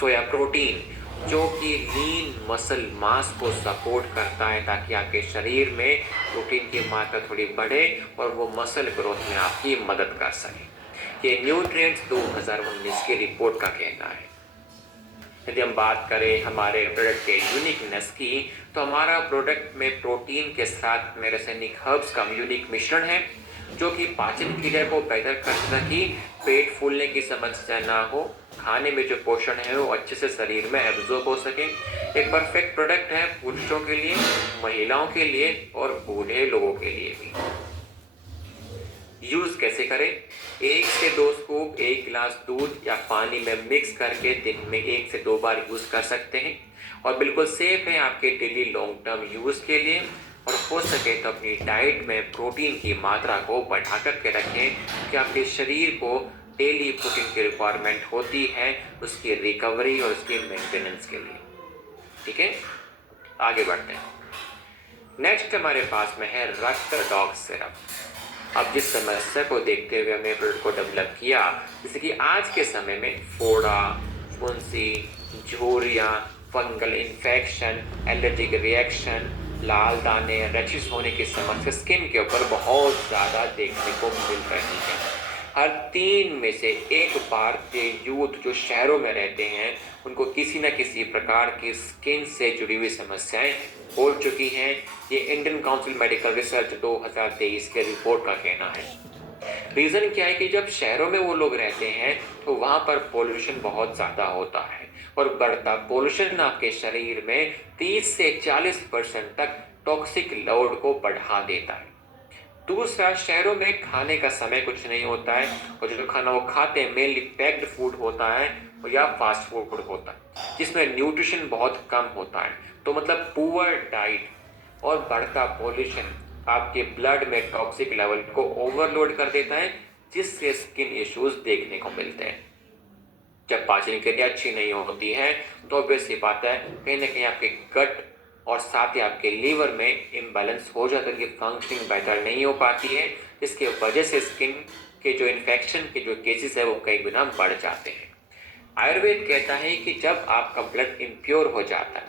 सोया प्रोटीन, जो कि लीन मसल मास को सपोर्ट करता है ताकि आपके शरीर में प्रोटीन की मात्रा थोड़ी बढ़े और वो मसल ग्रोथ में आपकी मदद कर सके। ये न्यूट्रिएंट्स 2019 की रिपोर्ट का कहना है। यदि हम बात करें हमारे प्रोडक्ट के यूनिकनेस की, तो हमारा प्रोडक्ट में प्रोटीन के साथ में रासायनिक हर्ब्स का यूनिक मिश्रण है, जो कि पाचन क्रिया को बेहतर करता है कि पेट फूलने की समस्या ना हो, खाने में जो पोषण है वो अच्छे से शरीर में एब्जॉर्ब हो सके। एक परफेक्ट प्रोडक्ट है पुरुषों के लिए, महिलाओं के लिए और बूढ़े लोगों के लिए भी। यूज कैसे करें? 1 से 2 स्कूप 1 गिलास दूध या पानी में मिक्स करके दिन में 1 से 2 बार यूज कर सकते हैं और बिल्कुल सेफ है आपके डेली लॉन्ग टर्म यूज के लिए। और हो सके तो अपनी डाइट में प्रोटीन की मात्रा को बढ़ा करके रखें, कि आपके शरीर को डेली प्रोटीन की रिक्वायरमेंट होती है उसकी रिकवरी और उसकी मेंटेनेंस के लिए। ठीक है, आगे बढ़ते हैं। नेक्स्ट हमारे पास में है रक्त डॉग सिरप। अब जिस समस्या को देखते हुए हमने प्रोडक्ट को डेवलप किया, जैसे कि आज के समय में फोड़ा, फुंसी, झुर्रियाँ, फंगल इन्फेक्शन, एलर्जिक रिएक्शन, लाल दाने, रैशेस होने की समस्या स्किन के ऊपर बहुत ज़्यादा देखने को मिल रही है। हर 3 में से 1 भारतीय यूथ जो शहरों में रहते हैं उनको किसी न किसी प्रकार की स्किन से जुड़ी हुई समस्याएं हो चुकी हैं। ये इंडियन काउंसिल मेडिकल रिसर्च 2023 के रिपोर्ट का कहना है। रीज़न क्या है कि जब शहरों में वो लोग रहते हैं तो वहाँ पर पोल्यूशन बहुत ज़्यादा होता है और बढ़ता पोल्यूशन आपके शरीर में 30 से 40% तक टॉक्सिक लोड को बढ़ा देता है। दूसरा, शहरों में खाने का समय कुछ नहीं होता है और जो खाना वो खाते हैं मेनली पैक्ड फूड होता है, या फास्ट फूड होता है जिसमें न्यूट्रिशन बहुत कम होता है। तो मतलब पुअर डाइट और बढ़ता पॉल्यूशन आपके ब्लड में टॉक्सिक लेवल को ओवरलोड कर देता है, जिससे स्किन इश्यूज देखने को मिलते हैं। जब पाचन क्रिया अच्छी नहीं होती है तो ऑब्वियस सी बात है कहीं ना कहीं आपके गट और साथ ही आपके लीवर में इम्बैलेंस हो जाता है, फंक्शनिंग बेहतर नहीं हो पाती है, इसके वजह से स्किन के जो इन्फेक्शन के जो केसेस है वो कई गुना बढ़ जाते हैं। आयुर्वेद कहता है कि जब आपका ब्लड इम्प्योर हो जाता है,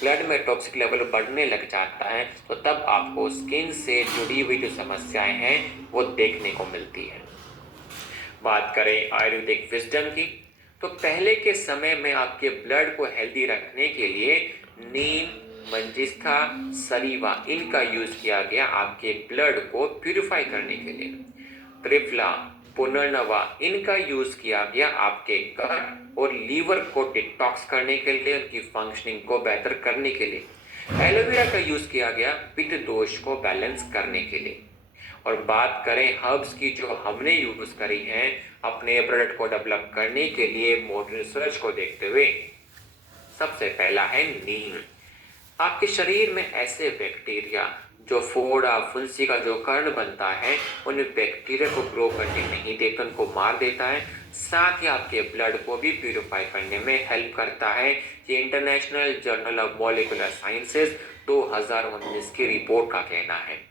ब्लड में टॉक्सिक लेवल बढ़ने लग जाता है, तो तब आपको स्किन से जुड़ी हुई जो समस्याएं हैं वो देखने को मिलती है। बात करें आयुर्वेदिक विजडम की, तो पहले के समय में आपके ब्लड को हेल्दी रखने के लिए नीम, मंजिष्ठा, सरीवा इनका यूज किया गया आपके ब्लड को प्यूरिफाई करने के लिए। त्रिफला, पुनर्नवा इनका यूज किया गया आपके गट और लीवर को डिटॉक्स करने के लिए, उनकी फंक्शनिंग को बेहतर करने के लिए। एलोवेरा का यूज किया गया पित्त दोष को बैलेंस करने के लिए। और बात करें हर्ब्स की जो हमने यूज करी हैं अपने प्रोडक्ट को डेवलप करने के लिए मॉडर्न रिसर्च को देखते हुए, सबसे पहला है नीम। आपके शरीर में ऐसे बैक्टीरिया जो फोड़ा फुंसी का जो कर्ण बनता है उन बैक्टीरिया को ग्रो करने नहीं देता, उनको मार देता है। साथ ही आपके ब्लड को भी प्यूरिफाई करने में हेल्प करता है। ये international journal of molecular sciences 2019 की रिपोर्ट का कहना है।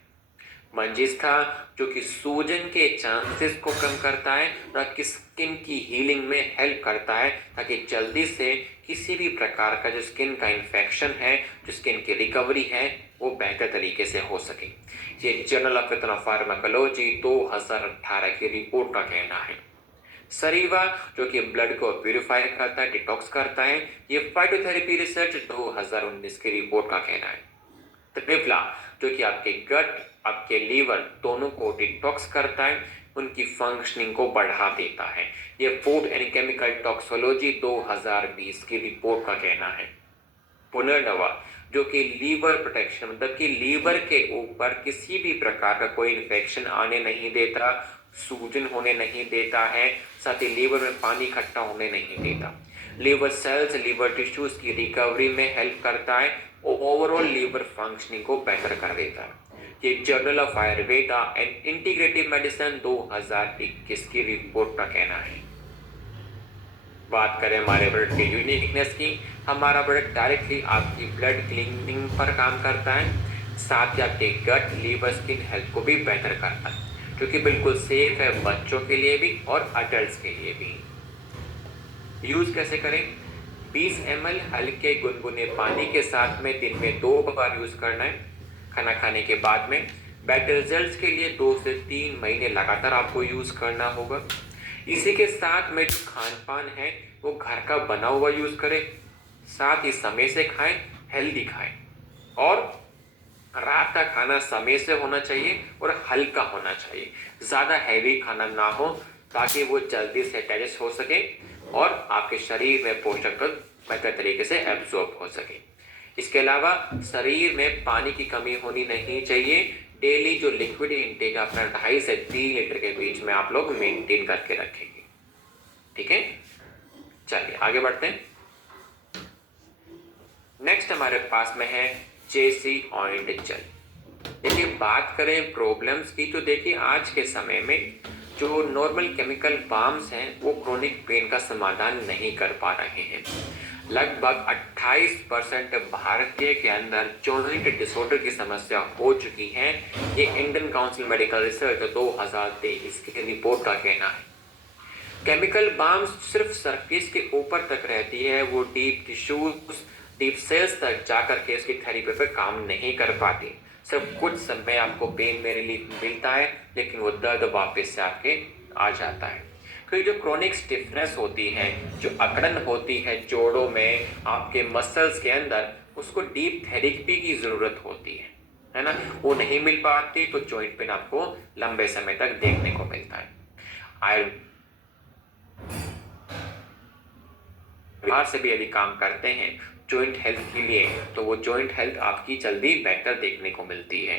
मंजिष्ठा जो कि सूजन के चांसेस को कम करता है और आपकी स्किन की हीलिंग में हेल्प करता है, ताकि जल्दी से किसी भी प्रकार का जो स्किन का इन्फेक्शन है, जो स्किन की रिकवरी है, वो बेहतर तरीके से हो सके। ये जर्नल ऑफ फार्माकोलॉजी 2018 की रिपोर्ट का कहना है। सरीवा जो कि ब्लड को प्यूरिफाई करता है, डिटॉक्स करता है, ये फाइटोथेरेपी रिसर्च 2019 की रिपोर्ट का कहना है। त्रिफला जो कि आपके गट, आपके लीवर दोनों को डिटॉक्स करता है, उनकी फंक्शनिंग को बढ़ा देता है। ये फूड एंड केमिकल टॉक्सोलॉजी 2020 की रिपोर्ट का कहना है। पुनर्नवा जो कि लीवर प्रोटेक्शन, मतलब कि लीवर के ऊपर किसी भी प्रकार का कोई इन्फेक्शन आने नहीं देता, सूजन होने नहीं देता है, साथ ही लीवर में पानी इकट्ठा होने नहीं देता। लीवर सेल्स, लीवर टिश्यूज की रिकवरी में हेल्प करता है और ओवरऑल लीवर फंक्शनिंग को बेहतर कर देता है। ये journal of Ayurveda and integrative medicine 2021 की रिपोर्ट का कहना है। बात करें हमारे प्रोडक्ट के यूनिकनेस की, हमारा प्रोडक्ट डायरेक्टली आपकी ब्लड क्लीनिंग पर काम करता है, साथ ही आपके गट, लीवर, स्किन हेल्थ को भी बेहतर करता है, जो कि बिल्कुल सेफ है बच्चों के लिए भी और अडल्ट के लिए भी। यूज कैसे करें? 20 ml हल्के गुनगुने पानी के साथ में दिन में 2 बार यूज करना है, खाना खाने के बाद में। बेटर रिजल्ट्स के लिए 2 से 3 महीने लगातार आपको यूज करना होगा। इसी के साथ में जो खान पान है वो घर का बना हुआ यूज करें, साथ ही समय से खाएं, हेल्दी खाएं, और रात का खाना समय से होना चाहिए और हल्का होना चाहिए, ज़्यादा हैवी खाना ना हो, ताकि वो जल्दी से डाइजेस्ट हो सके और आपके शरीर में पोषक तत्व बेहतर तरीके से एब्जॉर्ब हो सके। इसके अलावा शरीर में पानी की कमी होनी नहीं चाहिए। डेली जो लिक्विड इनटेक अपना 2.5 से 3 लीटर के बीच में आप लोग मेंटेन करके रखेंगे। ठीक है, चलिए आगे बढ़ते हैं। नेक्स्ट हमारे पास में है जेसी ऑइंट जेल। देखिए बात करें प्रॉब्लम्स की, तो देखिए आज के समय में जो नॉर्मल केमिकल बाम्स हैं वो क्रोनिक पेन का समाधान नहीं कर पा रहे हैं। लगभग 28% भारतीय के अंदर जॉइंट डिसऑर्डर की समस्या हो चुकी है। ये इंडियन काउंसिल मेडिकल रिसर्च 2023 की रिपोर्ट का कहना है। केमिकल बाम्स सिर्फ सरफेस के ऊपर तक रहती है, वो डीप टिश्यूज, डीप सेल्स तक जाकर के उसकी थेरेपी पे काम नहीं कर पाती। सिर्फ कुछ समय आपको पेन में रिलीफ मिलता है, लेकिन वो दर्द वापस से आपके आ जाता है। क्योंकि जो क्रोनिक स्टिफनेस होती है, जो अकड़न होती है जोड़ों में, आपके मसल्स के अंदर, उसको डीप थेरेपी की ज़रूरत होती है ना। वो नहीं मिल पाती तो जॉइंट पेन आपको लंबे समय तक देखने को मिलता है। बाहर से भी यदि काम करते हैं जॉइंट हेल्थ के लिए, तो वो जॉइंट हेल्थ आपकी जल्दी बेहतर देखने को मिलती है।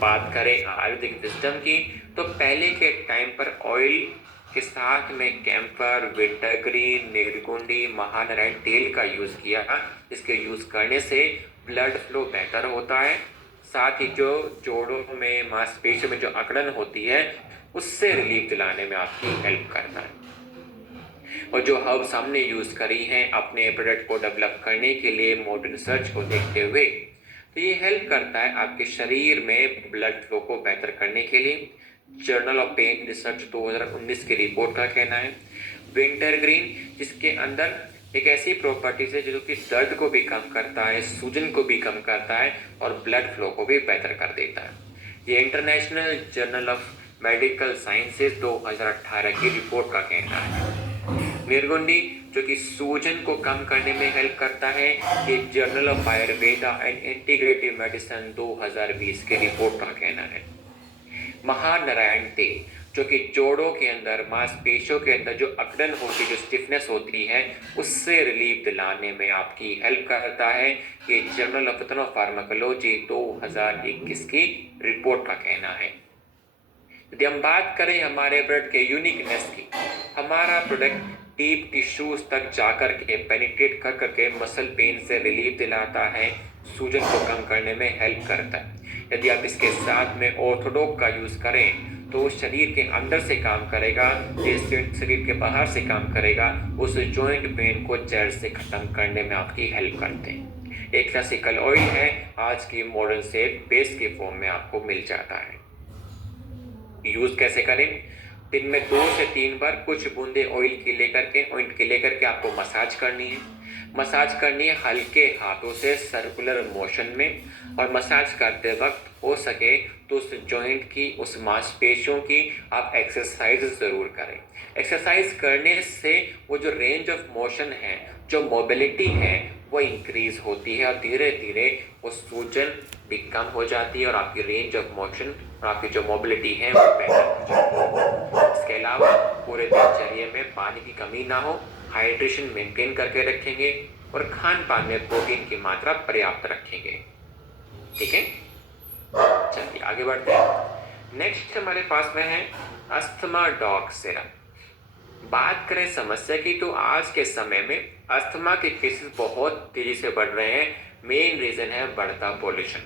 बात करें आयुर्वेदिक विजडम की, तो पहले के टाइम पर ऑयल के साथ में कैम्फर, विंटरग्रीन, नीलकुंडी, महानारायण तेल का यूज़ किया, इसके यूज़ करने से ब्लड फ्लो बेहतर होता है। साथ ही जो जोड़ों में, मांसपेशियों में जो अकड़न होती है, उससे रिलीफ दिलाने में आपकी हेल्प करता है। और जो हर्ब्स हमने यूज़ करी हैं अपने प्रोडक्ट को डेवलप करने के लिए मॉडर्न रिसर्च को देखते हुए, तो ये हेल्प करता है आपके शरीर में ब्लड फ्लो को बेहतर करने के लिए। जर्नल ऑफ पेन रिसर्च 2019 की रिपोर्ट का कहना है। विंटर ग्रीन, जिसके अंदर एक ऐसी प्रॉपर्टीज है जो कि दर्द को भी कम करता है, सूजन को भी कम करता है और ब्लड फ्लो को भी बेहतर कर देता है। ये international journal of medical sciences 2018 की रिपोर्ट का कहना है। निर्गुंडी, जो कि सूजन को कम करने में हेल्प करता है, ये journal of Ayurveda and integrative medicine 2020 की रिपोर्ट का कहना है। महानारायण तेल, जो कि जोड़ों के अंदर, मांसपेशियों के अंदर जो अकड़न होती है, जो स्टिफनेस होती है, उससे रिलीफ दिलाने में आपकी हेल्प करता है। ये जर्नल ऑफ फार्माकोलॉजी 2021 की रिपोर्ट का कहना है। यदि हम बात करें हमारे प्रोडक्ट के यूनिकनेस की, हमारा प्रोडक्ट डीप टिश्यूज तक जाकर के पेनिट्रेट कर करके मसल पेन से रिलीफ दिलाता है, सूजन को कम करने में हेल्प करता है। यदि आप इसके साथ में ऑर्थोडॉक का यूज़ करें तो शरीर के अंदर से काम करेगा, ये शरीर के बाहर से काम करेगा, उस जॉइंट पेन को जड़ से ख़त्म करने में आपकी हेल्प करते हैं। एक क्लासिकल ऑयल है, आज की मॉडर्न से पेस्ट के फॉर्म में आपको मिल जाता है। यूज़ कैसे करें? दिन में 2 से 3 बार कुछ बूंदे ऑयल के लेकर के आपको मसाज करनी है। मसाज करनी है हल्के हाथों से सर्कुलर मोशन में, और मसाज करते वक्त हो सके तो उस जॉइंट की, उस मांसपेशियों की आप एक्सरसाइज ज़रूर करें। एक्सरसाइज करने से वो जो रेंज ऑफ मोशन है, जो मोबिलिटी है, वो इंक्रीज होती है और धीरे धीरे वो सूजन भी कम हो जाती है और आपकी रेंज ऑफ मोशन और आपकी जो मोबिलिटी है वो बेहतर हो जाती है। इसके अलावा पूरे दिनचर्या में पानी की कमी ना हो, हाइड्रेशन मेंटेन करके रखेंगे और खान पान में प्रोटीन की मात्रा पर्याप्त रखेंगे। ठीक है, चलिए आगे बढ़ते हैं। नेक्स्ट हमारे पास में है अस्थमा डॉग सिरप। बात करें समस्या की, तो आज के समय में अस्थमा के केसेस बहुत तेजी से बढ़ रहे हैं। मेन रीजन है बढ़ता पॉल्यूशन।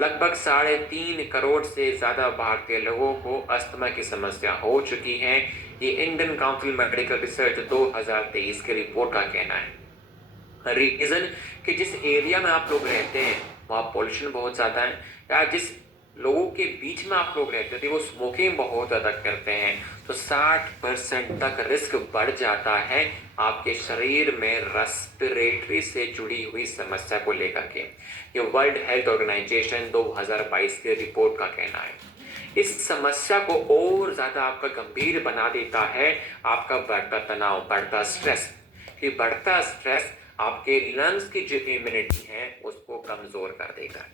लगभग 3.5 करोड़ से ज़्यादा भारतीय लोगों को अस्थमा की समस्या हो चुकी है। ये इंडियन काउंसिल मेडिकल रिसर्च 2023 की रिपोर्ट का कहना है। रीजन कि जिस एरिया में आप लोग रहते हैं वहाँ पॉल्यूशन बहुत ज़्यादा है, या जिस लोगों के बीच में आप लोग रहते थे वो स्मोकिंग बहुत ज़्यादा करते हैं, तो 60% तक रिस्क बढ़ जाता है आपके शरीर में रेस्पिरेटरी से जुड़ी हुई समस्या को लेकर के। ये वर्ल्ड हेल्थ ऑर्गेनाइजेशन 2022 की रिपोर्ट का कहना है। इस समस्या को और ज़्यादा आपका गंभीर बना देता है आपका बढ़ता तनाव, बढ़ता स्ट्रेस। ये बढ़ता स्ट्रेस आपके लंग्स की जो इम्यूनिटी है उसको कमज़ोर कर देगा।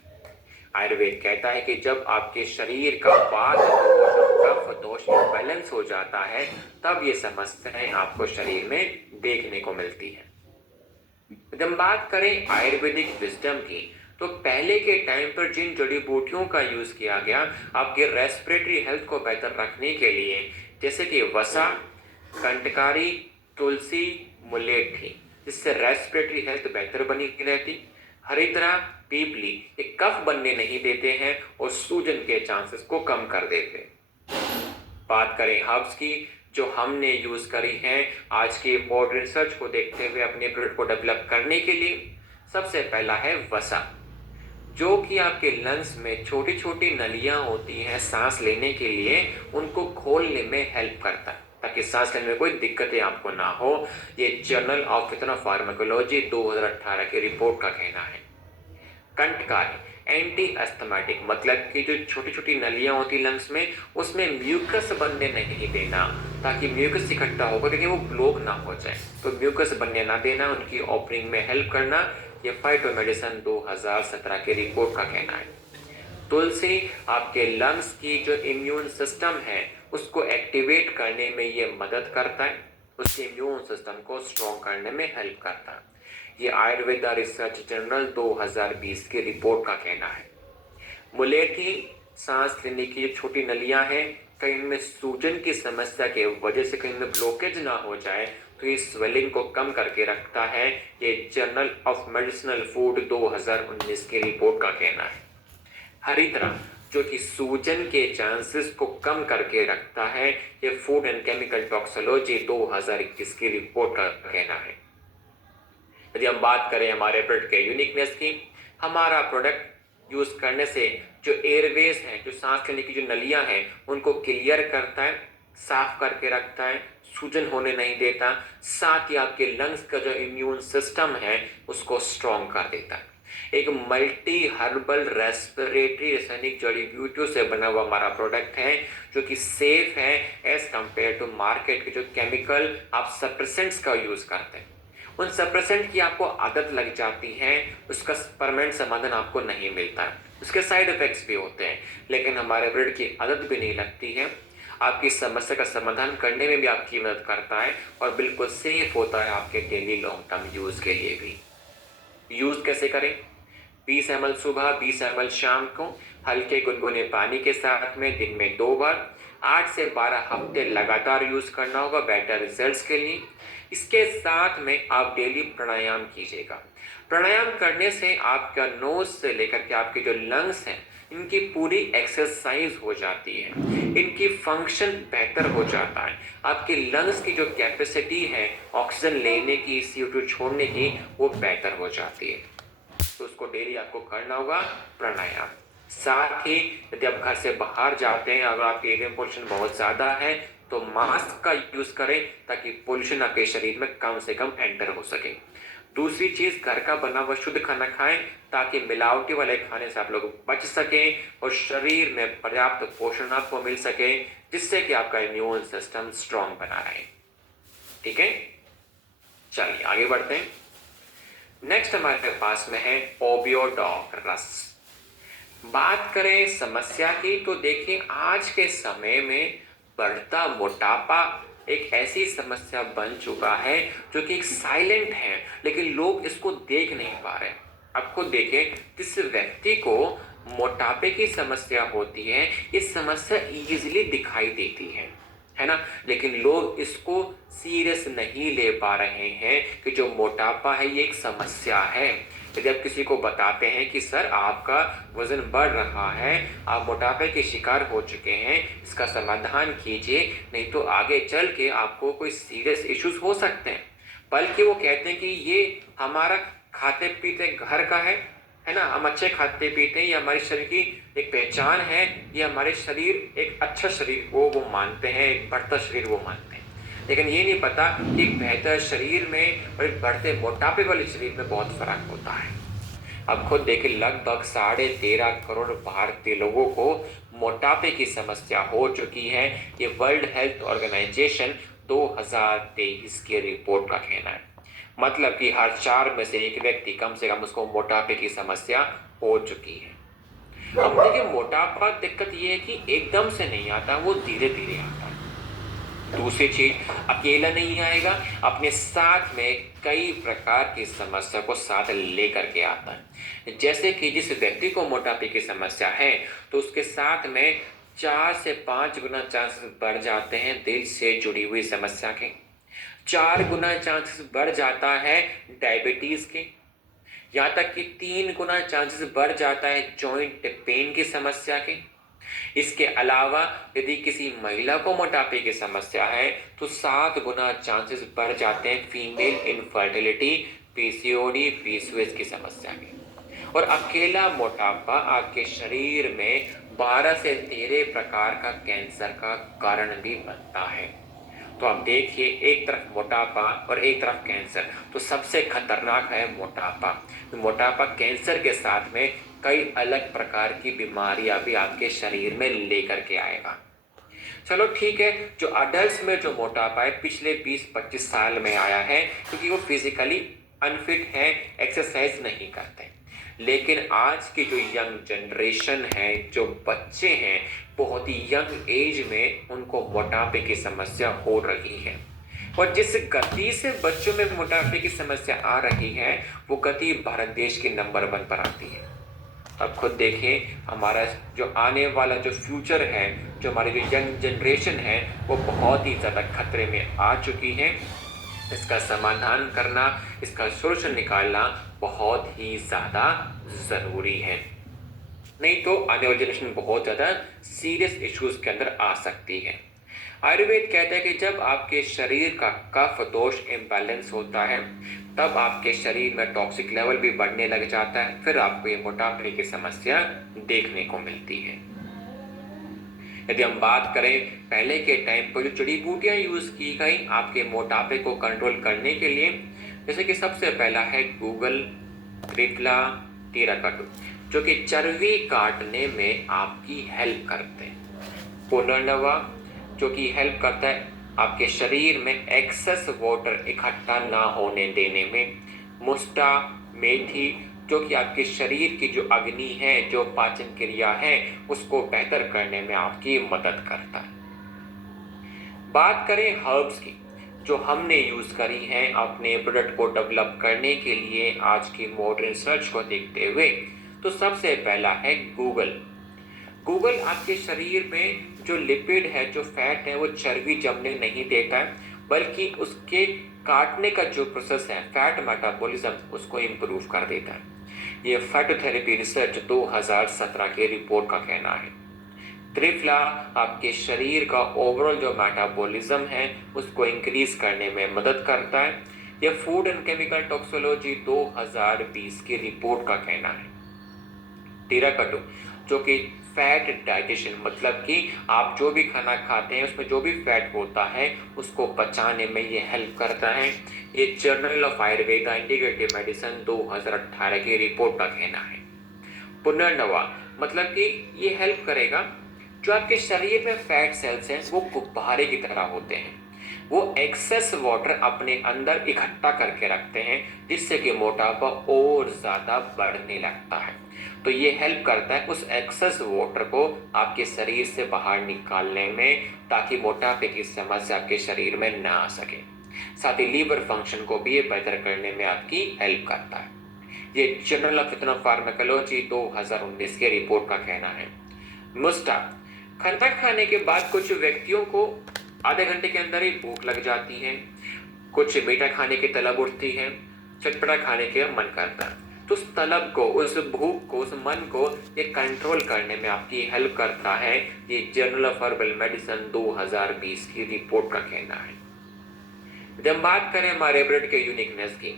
आयुर्वेद कहता है कि जब आपके शरीर का वात दोष, कफ दोष बैलेंस हो जाता है, तब ये समस्याएं आपको शरीर में देखने को मिलती है। जब बात करें आयुर्वेदिक विजडम की, तो पहले के टाइम पर जिन जड़ी बूटियों का यूज किया गया आपके रेस्पिरेटरी हेल्थ को बेहतर रखने के लिए, जैसे कि वसा, कंटकारी, तुलसी, मुलेठी, जिससे रेस्पिरेटरी हेल्थ बेहतर बनी रहती। हरिद्रा, पीपली, ये कफ बनने नहीं देते हैं और सूजन के चांसेस को कम कर देते। बात करें हर्ब्स की, जो हमने यूज करी हैं आज के मॉडर्न रिसर्च को देखते हुए अपने प्रोडक्ट को डेवलप करने के लिए, सबसे पहला है वसा, जो कि आपके लंग्स में छोटी छोटी नलियां होती हैं सांस लेने के लिए, उनको खोलने में हेल्प करता है ताकि सांस लेने में कोई दिक्कतें आपको ना हो। ये जर्नल ऑफ फार्माकोलॉजी 2018 की रिपोर्ट का कहना है। कंटकारी, एंटी अस्थमेटिक, मतलब कि जो छोटी छोटी नलियां होती लंग्स में, उसमें म्यूकस बनने नहीं देना, ताकि म्यूकस इकट्ठा होकर लेकिन वो ब्लॉक ना हो जाए, तो म्यूकस बनने ना देना, उनकी ओपनिंग में हेल्प करना। ये फाइटोमेडिसिन 2017 की रिपोर्ट का कहना है। तुलसी आपके लंग्स की जो इम्यून सिस्टम है उसको एक्टिवेट करने में ये मदद करता है, उसके इम्यून सिस्टम को स्ट्रॉन्ग करने में हेल्प करता है। ये आयुर्वेदा रिसर्च जर्नल 2020 की रिपोर्ट का कहना है। मुलेठी सांस लेने की जो छोटी नलियां हैं कहीं में सूजन की समस्या के वजह से कहीं में ब्लॉकेज ना हो जाए, तो ये स्वेलिंग को कम करके रखता है। ये जर्नल ऑफ मेडिसिनल फूड 2019 की रिपोर्ट का कहना है। हरी तरह जो कि सूजन के चांसेस को कम करके रखता है, ये फूड एंड केमिकल टॉक्सिकोलॉजी 2021 की रिपोर्ट का कहना है। यदि हम बात करें हमारे प्रोडक्ट के यूनिकनेस की, हमारा प्रोडक्ट यूज करने से जो एयरवेज हैं, जो सांस लेने की जो नलियां हैं, उनको क्लियर करता है, साफ करके रखता है, सूजन होने नहीं देता। साथ ही आपके लंग्स का जो इम्यून सिस्टम है उसको स्ट्रॉन्ग कर देता है। एक मल्टी हर्बल रेस्पिरेटरी रासायनिक जड़ी बूटियों से बना हुआ हमारा प्रोडक्ट है, जो कि सेफ है एज कंपेयर टू मार्केट के जो केमिकल आप सप्रेसेंट्स का यूज करते हैं। उन सप्रेसेंट की आपको आदत लग जाती है, उसका परमानेंट समाधान आपको नहीं मिलता है, उसके साइड इफेक्ट्स भी होते हैं। लेकिन हमारे ब्रेड की आदत भी नहीं लगती है, आपकी समस्या का समाधान करने में भी आपकी मदद करता है और बिल्कुल सेफ होता है आपके डेली लॉन्ग टर्म यूज के लिए भी। यूज कैसे करें? 20 ml सुबह, 20 ml शाम को, हल्के गुनगुने पानी के साथ में दिन में 2 बार, 8 से 12 हफ्ते लगातार यूज करना होगा बेटर रिजल्ट्स के लिए। इसके साथ में आप डेली प्राणायाम कीजिएगा। प्राणायाम करने से आपका नोज से लेकर के आपके जो लंग्स हैं, इनकी पूरी एक्सरसाइज हो जाती है, इनकी फंक्शन बेहतर हो जाता है। आपके लंग्स की जो कैपेसिटी है ऑक्सीजन लेने की, CO2 छोड़ने की, वो बेहतर हो जाती है। तो उसको डेली आपको करना होगा प्राणायाम। साथ ही यदि आप घर से बाहर जाते हैं, अगर आपके एरिया में पोल्यूशन बहुत ज़्यादा है, तो मास्क का यूज़ करें ताकि पोल्यूशन आपके शरीर में कम से कम एंटर हो सके। दूसरी चीज़, घर का बना हुआ शुद्ध खाना खाएं ताकि मिलावटी वाले खाने से आप लोग बच सकें और शरीर में पर्याप्त पोषण आपको मिल सके, जिससे कि आपका इम्यून सिस्टम स्ट्रांग बना रहे। ठीक है, चलिए आगे बढ़ते हैं। नेक्स्ट हमारे पास में है ओबियोडॉक रस। बात करें समस्या की, तो देखिए आज के समय में बढ़ता मोटापा एक ऐसी समस्या बन चुका है जो कि एक साइलेंट है, लेकिन लोग इसको देख नहीं पा रहे। अब खुद देखें, जिस व्यक्ति को मोटापे की समस्या होती है, ये समस्या इजीली दिखाई देती है ना, लेकिन लोग इसको सीरियस नहीं ले पा रहे हैं कि जो मोटापा है ये एक समस्या है। यदि आप किसी को बताते हैं कि सर आपका वजन बढ़ रहा है, आप मोटापे के शिकार हो चुके हैं, इसका समाधान कीजिए, नहीं तो आगे चल के आपको कोई सीरियस इश्यूज हो सकते हैं। बल्कि वो कहते हैं कि ये हमारा खाते पीते घर का है ना, हम अच्छे खाते पीते हैं, ये हमारे शरीर की एक पहचान है, ये हमारे शरीर एक अच्छा शरीर वो मानते हैं, एक बढ़ता शरीर वो मानते हैं। लेकिन ये नहीं पता कि एक बेहतर शरीर में और एक बढ़ते मोटापे वाले शरीर में बहुत फर्क होता है। अब खुद देखिए, लगभग 13.5 करोड़ भारतीय लोगों को मोटापे की समस्या हो चुकी है। ये वर्ल्ड हेल्थ ऑर्गेनाइजेशन 2023 की रिपोर्ट का कहना है। मतलब कि हर 4 में से एक व्यक्ति कम से कम उसको मोटापे की समस्या हो चुकी है। अब देखिए, मोटापा दिक्कत ये है कि एकदम से नहीं आता, वो धीरे धीरे आता है। दूसरी चीज, अकेला नहीं आएगा, अपने साथ में कई प्रकार की समस्या को साथ लेकर के आता है। जैसे कि जिस व्यक्ति को मोटापे की समस्या है, तो उसके साथ में 4 से 5 गुना चांसेस बढ़ जाते हैं दिल से जुड़ी हुई समस्या के, 4 गुना चांसेस बढ़ जाता है डायबिटीज के, यहाँ तक कि 3 गुना चांसेस बढ़ जाता है जॉइंट पेन की समस्या के। इसके अलावा यदि किसी महिला को मोटापे की समस्या है, तो 7 गुना चांसेस बढ़ जाते हैं फीमेल इनफर्टिलिटी, PCOD, PCOS की समस्या के। और अकेला मोटापा आपके शरीर में 12 से 13 प्रकार का कैंसर का कारण भी बनता है। तो आप देखिए, एक तरफ मोटापा और एक तरफ कैंसर, तो सबसे खतरनाक है मोटापा। मोटापा कैंसर के साथ में कई अलग प्रकार की बीमारियां भी आपके शरीर में लेकर के आएगा। चलो ठीक है, जो अडल्ट में जो मोटापा है पिछले 20-25 साल में आया है, क्योंकि वो फिजिकली अनफिट है, एक्सरसाइज नहीं करते। लेकिन आज की जो यंग जनरेशन है, जो बच्चे हैं, बहुत ही यंग एज में उनको मोटापे की समस्या हो रही है। और जिस गति से बच्चों में मोटापे की समस्या आ रही है, वो गति भारत देश के नंबर 1 पर आती है। अब खुद देखें, हमारा जो आने वाला जो फ्यूचर है, जो हमारी जो यंग जनरेशन है, वो बहुत ही ज़्यादा खतरे में आ चुकी है। इसका समाधान करना, इसका सोल्यूशन निकालना बहुत ही ज़्यादा ज़रूरी है। नहीं तो आने वाली जनरेशन बहुत ज़्यादा सीरियस इश्यूज के अंदर आ सकती है। आयुर्वेद कहता है कि जब आपके शरीर का कफ दोष इम्बैलेंस होता है, तब आपके शरीर में टॉक्सिक लेवल भी बढ़ने लग जाता है, फिर आपको ये मोटापे की समस्या देखने को मिलती है। यदि हम बात करें पहले के टाइम पर जो जड़ी बूटियां यूज की गई आपके मोटापे को कंट्रोल करने के लिए, जैसे कि सबसे पहला है गूगल, त्रिफला, टीराकटू, जो कि चर्बी काटने में आपकी हेल्प करते हैं। पुनर्नवा, जो कि हेल्प करता है आपके शरीर में एक्सेस वाटर इकट्ठा ना होने देने में। मुस्टा, मेथी, जो कि आपके शरीर की जो अग्नि है, जो पाचन क्रिया है, उसको बेहतर करने में आपकी मदद करता है। बात करें हर्ब्स की, जो हमने यूज करी है अपने प्रोडक्ट को डेवलप करने के लिए आज की मॉडर्न रिसर्च को देखते हुए, तो सबसे पहला है गूगल। गूगल आपके शरीर में जो लिपिड है, जो फैट है, वो चर्बी जमने नहीं देता है, बल्कि उसके काटने का जो प्रोसेस है, फैट मेटाबॉलिज्म, उसको इंप्रूव कर देता है। ये फैटोथेरेपी रिसर्च 2017 के रिपोर्ट का कहना है। त्रिफला आपके शरीर का ओवरऑल जो मेटाबॉलिज्म है, उसको इंक्रीज करने में मदद करता है। यह फूड एंड केमिकल टॉक्सिकोलॉजी 2020 की रिपोर्ट का कहना है। टीराकटू, जो कि फैट डाइजेशन, मतलब कि आप जो भी खाना खाते हैं उसमें जो भी फैट होता है उसको पचाने में ये हेल्प करता है। ये journal of Ayurveda integrative medicine 2018 की रिपोर्ट का कहना है। पुनर्नवा, मतलब कि ये हेल्प करेगा, जो आपके शरीर में फैट सेल्स हैं वो गुब्बारे की तरह होते हैं, वो एक्सेस वाटर अपने अंदर इकट्ठा करके रखते हैं, जिससे कि मोटापा और ज्यादा बढ़ने लगता है। तो ये हेल्प करता है उस एक्सेस वाटर को आपके शरीर से बाहर निकालने में, ताकि मोटापे की समस्या आपके शरीर में ना आ सके। साथ ही लीवर फंक्शन को भी ये बेहतर करने में आपकी हेल्प करता है। ये जर्नल ऑफ फार्माकोलॉजी 2019 के रिपोर्ट का कहना है। मुस्टा, खाना खाने के बाद कुछ व्यक्तियों को आधे घंटे के अंदर ही भूख लग जाती है, कुछ मीठा खाने की तलब उठती है, चटपटा खाने के मन करता है। तो उस तलब को, उस भूख को, उस मन को ये कंट्रोल करने में आपकी हेल्प करता है। ये जर्नल ऑफ हर्बल मेडिसिन 2020 की रिपोर्ट का कहना है। जब बात करें हमारे ब्लड के यूनिकनेस की,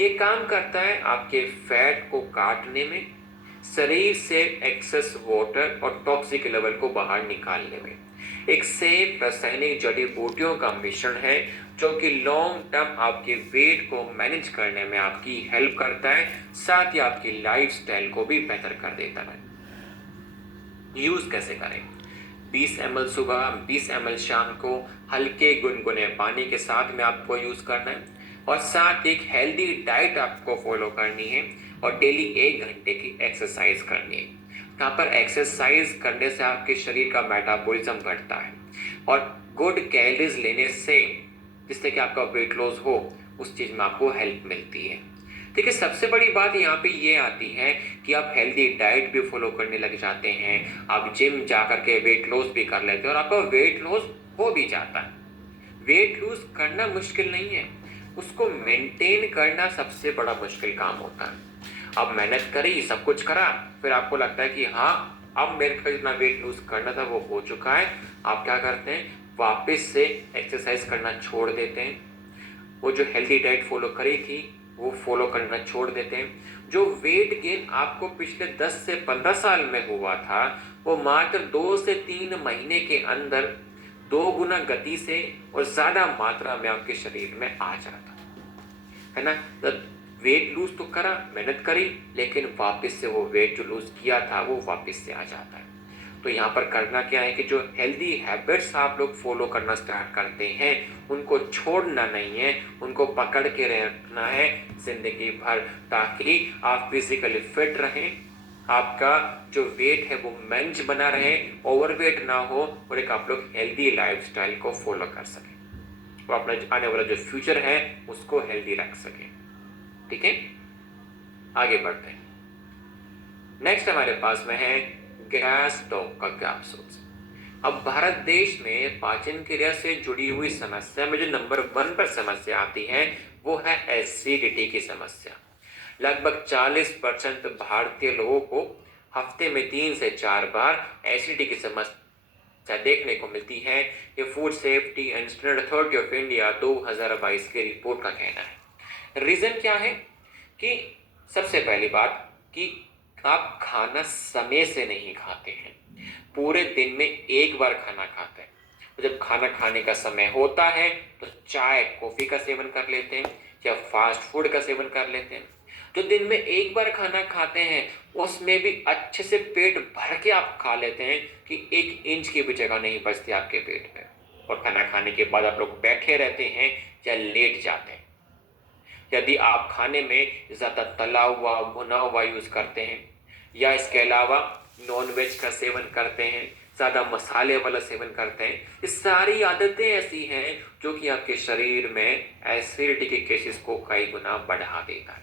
ये काम करता है आपके फैट को काटने में, शरीर से एक्सेस वाटर और टॉक्सिक लेवल को बाहर निकालने में। एक सेफ रासायनिक जड़ी बूटियों का मिश्रण है, जो कि लॉन्ग टर्म आपके वेट को मैनेज करने में आपकी हेल्प करता है, साथ ही आपकी लाइफस्टाइल को भी बेहतर कर देता है। यूज कैसे करें? 20 ml सुबह, 20 ml शाम को, हल्के गुनगुने पानी के साथ में आपको यूज करना है, और साथ एक हेल्दी डाइट आपको फॉलो करनी है, और डेली 1 घंटे की एक्सरसाइज करनी है। यहाँ पर एक्सरसाइज करने से आपके शरीर का मेटाबॉलिज्म बढ़ता है, और गुड कैलोरीज लेने से, जिससे कि आपका वेट लॉस हो, उस चीज में आपको हेल्प मिलती है। देखिए, सबसे बड़ी बात यहाँ पे ये आती है कि आप हेल्दी डाइट भी फॉलो करने लग जाते हैं, आप जिम जा करके वेट लॉस भी कर लेते हैं, और आपका वेट लॉस हो भी जाता है। वेट लूज करना मुश्किल नहीं है, उसको मेंटेन करना सबसे बड़ा मुश्किल काम होता है। अब मेहनत करी, सब कुछ करा, फिर आपको लगता है कि हाँ, अब मेरे को जितना वेट लूज करना था वो हो चुका है। आप क्या करते हैं? वापस से एक्सरसाइज करना छोड़ देते हैं, वो जो हेल्दी डाइट फॉलो करी थी वो फॉलो करना छोड़ देते हैं। जो वेट गेन आपको पिछले 10 से 15 साल में हुआ था, वो मात्र 2 से 3 महीने के अंदर 2 गुना गति से और ज्यादा मात्रा में आपके शरीर में आ जाता है ना। तो वेट लूज तो करा, मेहनत करी, लेकिन वापस से वो वेट जो लूज किया था वो वापस से आ जाता है। तो यहाँ पर करना क्या है कि जो हेल्दी हैबिट्स आप लोग फॉलो करना स्टार्ट करते हैं, उनको छोड़ना नहीं है, उनको पकड़ के रखना है जिंदगी भर, ताकि आप फिजिकली फिट रहें, आपका जो वेट है वो मैनेज बना रहे, ओवरवेट ना हो, और एक आप लोग हेल्दी लाइफस्टाइल को फॉलो कर सकें, और अपना आने वाला जो फ्यूचर है उसको हेल्दी रख सकें। ठीक है, आगे बढ़ते हैं। नेक्स्ट हमारे पास में है गैस स्टोव का कैप्सूल्स। अब भारत देश में पाचन क्रिया से जुड़ी हुई समस्या में जो नंबर 1 पर समस्या आती है वो है एसिडिटी की समस्या। लगभग 40% भारतीय लोगों को हफ्ते में 3 से 4 बार एसिडिटी की समस्या देखने को मिलती है। ये food safety and standard authority of India 2022 की रिपोर्ट का कहना है। रीजन क्या है कि सबसे पहली बात कि आप खाना समय से नहीं खाते हैं, पूरे दिन में एक बार खाना खाते हैं। तो जब खाना खाने का समय होता है तो चाय कॉफी का सेवन कर लेते हैं या फास्ट फूड का सेवन कर लेते हैं। जो दिन में एक बार खाना खाते हैं उसमें भी अच्छे से पेट भर के आप खा लेते हैं कि 1 इंच की भी जगह नहीं बचती आपके पेट में। और खाना खाने के बाद आप लोग बैठे रहते हैं या लेट जाते हैं। यदि आप खाने में ज़्यादा तला हुआ भुना हुआ यूज़ करते हैं या इसके अलावा नॉन वेज का सेवन करते हैं, ज़्यादा मसाले वाला सेवन करते हैं, ये सारी आदतें ऐसी हैं जो कि आपके शरीर में एसिडिटी के केसेस को कई गुना बढ़ा देता है।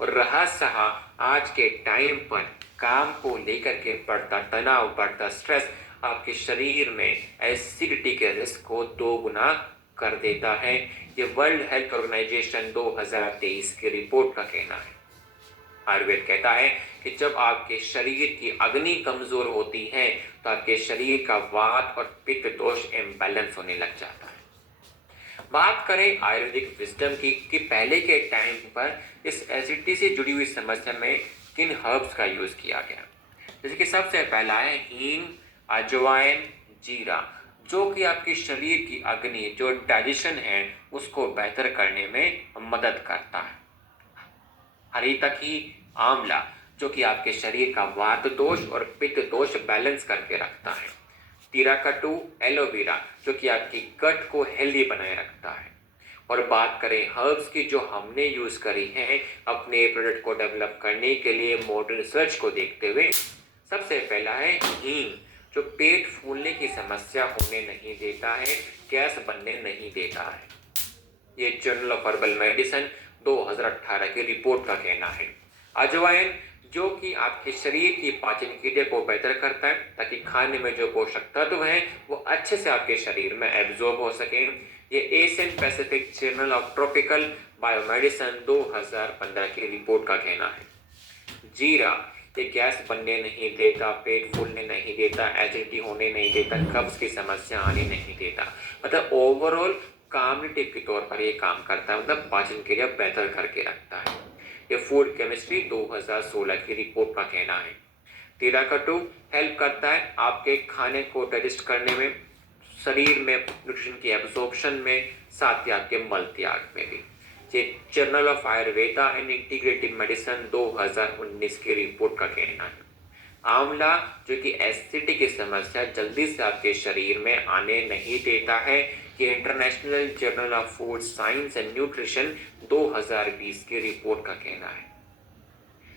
और रहा सहा आज के टाइम पर काम को लेकर के बढ़ता तनाव, बढ़ता स्ट्रेस आपके शरीर में एसिडिटी के रिस्क को 2 गुना कर देता है। ये वर्ल्ड हेल्थ ऑर्गेनाइजेशन 2023 की रिपोर्ट का कहना है। आयुर्वेद कहता है कि जब आपके शरीर की अग्नि कमजोर होती है तो आपके शरीर का वात और पित्त दोष इम्बैलेंस होने लग जाता है। बात करें आयुर्वेदिक विजडम की कि पहले के टाइम पर इस एसिडिटी से जुड़ी हुई समस्या में किन हर्ब्स का यूज किया गया। जैसे कि सबसे पहला है हींग, अजवाइन, जीरा, जो कि आपके शरीर की अग्नि जो डाइजेशन है उसको बेहतर करने में मदद करता है। हरीतकी, आंवला, जो कि आपके शरीर का वात दोष और पित्त दोष बैलेंस करके रखता है। तीराकट्टू, एलोवेरा, जो कि आपकी गट को हेल्दी बनाए रखता है। और बात करें हर्ब्स की जो हमने यूज करी है अपने प्रोडक्ट को डेवलप करने के लिए मॉडर्न रिसर्च को देखते हुए, सबसे पहला है हींग, जो पेट फूलने की समस्या होने नहीं देता है, गैस बनने नहीं देता है। ये जर्नल ऑफ हर्बल मेडिसिन 2018 की रिपोर्ट का कहना है। अजवाइन, जो कि आपके शरीर की पाचन क्रिया को बेहतर करता है ताकि खाने में जो पोषक तत्व हैं वो अच्छे से आपके शरीर में एब्जॉर्ब हो सके। ये Asian Pacific journal of tropical biomedicine 2015 की रिपोर्ट का कहना है। जीरा, ये गैस बनने नहीं देता, पेट फूलने नहीं देता, एसिडिटी होने नहीं देता, कब्ज की समस्या आने नहीं देता। मतलब ओवरऑल काम्युनिटी के तौर पर ये काम करता है, मतलब पाचन क्रिया बेहतर करके रखता है। ये फूड केमिस्ट्री 2016 की रिपोर्ट का कहना है। तीराकट्टू हेल्प करता है आपके खाने को डाइजेस्ट करने में, शरीर में न्यूट्रिशन की एब्जॉर्प्शन में, साथ ही आपके मल त्याग में भी। ये journal of Ayurveda and integrative medicine 2019 की रिपोर्ट का कहना है। आंवला, जो कि एसिडिटी की समस्या जल्दी से आपके शरीर में आने नहीं देता है, ये international journal of food science and nutrition 2020 की रिपोर्ट का कहना है।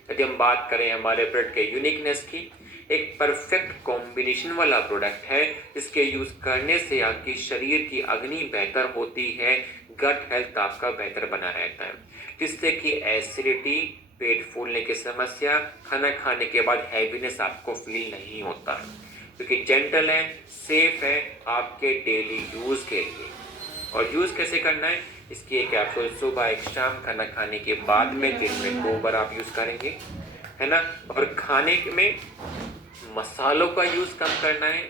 यदि हम बात करें हमारे प्रोडक्ट के यूनिकनेस की, एक परफेक्ट कॉम्बिनेशन वाला प्रोडक्ट है। इसके यूज करने से आपकी शरीर की अग्नि बेहतर होती है, गट हेल्थ आपका बेहतर बना रहता है, जिससे कि एसिडिटी, पेट फूलने की समस्या, खाना खाने के बाद हैवीनेस आपको फील नहीं होता, क्योंकि जेंटल है, सेफ है आपके डेली यूज के लिए। और यूज कैसे करना है, इसकी एक कैप्सूल सुबह एक शाम खाना खाने के बाद में दिन में 2 बार आप यूज करेंगे, है ना। और खाने में मसालों का यूज कम करना है,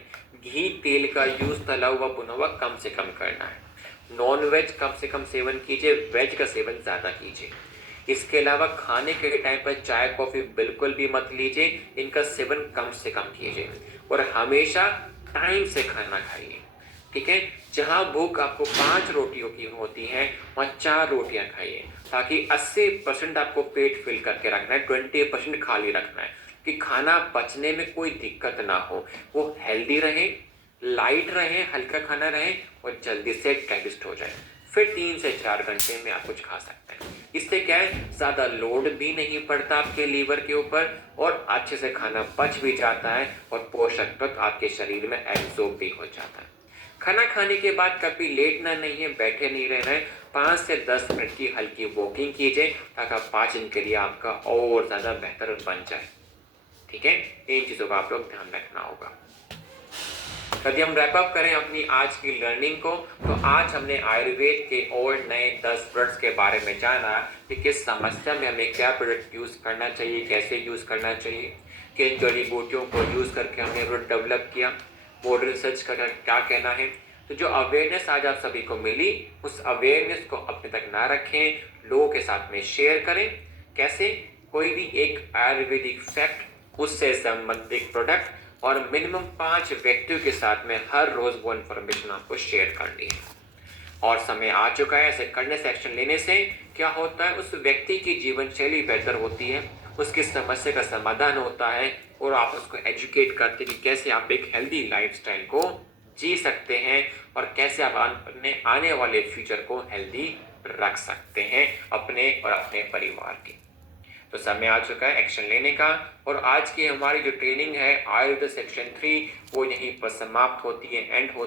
घी तेल का यूज तला हुआ भुना हुआ कम से कम करना है। नॉन वेज कम से कम सेवन कीजिए, वेज का सेवन ज़्यादा कीजिए। इसके अलावा खाने के टाइम पर चाय कॉफ़ी बिल्कुल भी मत लीजिए, इनका सेवन कम से कम कीजिए। और हमेशा टाइम से खाना खाइए, ठीक है। जहाँ भूख आपको 5 रोटियों की होती है वहाँ 4 रोटियाँ खाइए, ताकि 80% आपको पेट फिल करके रखना है, 20% खाली रखना है कि खाना पचने में कोई दिक्कत ना हो, वो हेल्दी रहे, लाइट रहे, हल्का खाना रहे और जल्दी से डाइजेस्ट हो जाए। फिर 3 से 4 घंटे में आप कुछ खा सकते हैं। इससे क्या है, ज़्यादा लोड भी नहीं पड़ता आपके लीवर के ऊपर और अच्छे से खाना पच भी जाता है और पोषक तत्व आपके शरीर में एब्जॉर्ब भी हो जाता है। खाना खाने के बाद कभी लेटना नहीं है, बैठे नहीं रहना है, 5 से 10 मिनट की हल्की वॉकिंग कीजिए ताकि पाचन क्रिया आपका और ज़्यादा बेहतर बन जाए, ठीक है, इन चीज़ों का आप लोग ध्यान रखना होगा। यदि हम रैप अप करें अपनी आज की लर्निंग को, तो आज हमने आयुर्वेद के और नए 10 प्रोडक्ट्स के बारे में जाना कि किस समस्या में हमें क्या प्रोडक्ट यूज़ करना चाहिए, कैसे यूज़ करना चाहिए, किन जड़ी बूटियों को यूज़ करके हमने प्रोडक्ट डेवलप किया, मॉडर्न रिसर्च का क्या कहना है। तो जो अवेयरनेस आज आप सभी को मिली, उस अवेयरनेस को अपने तक ना रखें, लोगों के साथ में शेयर करें। कैसे? कोई भी एक आयुर्वेदिक फैक्ट, उससे संबंधित प्रोडक्ट और मिनिमम 5 व्यक्तियों के साथ में हर रोज वो इन्फॉर्मेशन आपको शेयर करनी है। और समय आ चुका है, ऐसे करने से, एक्शन लेने से क्या होता है, उस व्यक्ति की जीवन शैली बेहतर होती है, उसकी समस्या का समाधान होता है और आप उसको एजुकेट करते हैं कि कैसे आप एक हेल्दी लाइफस्टाइल को जी सकते हैं और कैसे आप अपने आने वाले फ्यूचर को हेल्दी रख सकते हैं अपने और अपने परिवार के। तो समय आ चुका है एक्शन लेने का। और आज की हमारी जो ट्रेनिंग है आयुर्वेद सेक्शन 3, वो यहीं पर समाप्त होती है, एंड होती है।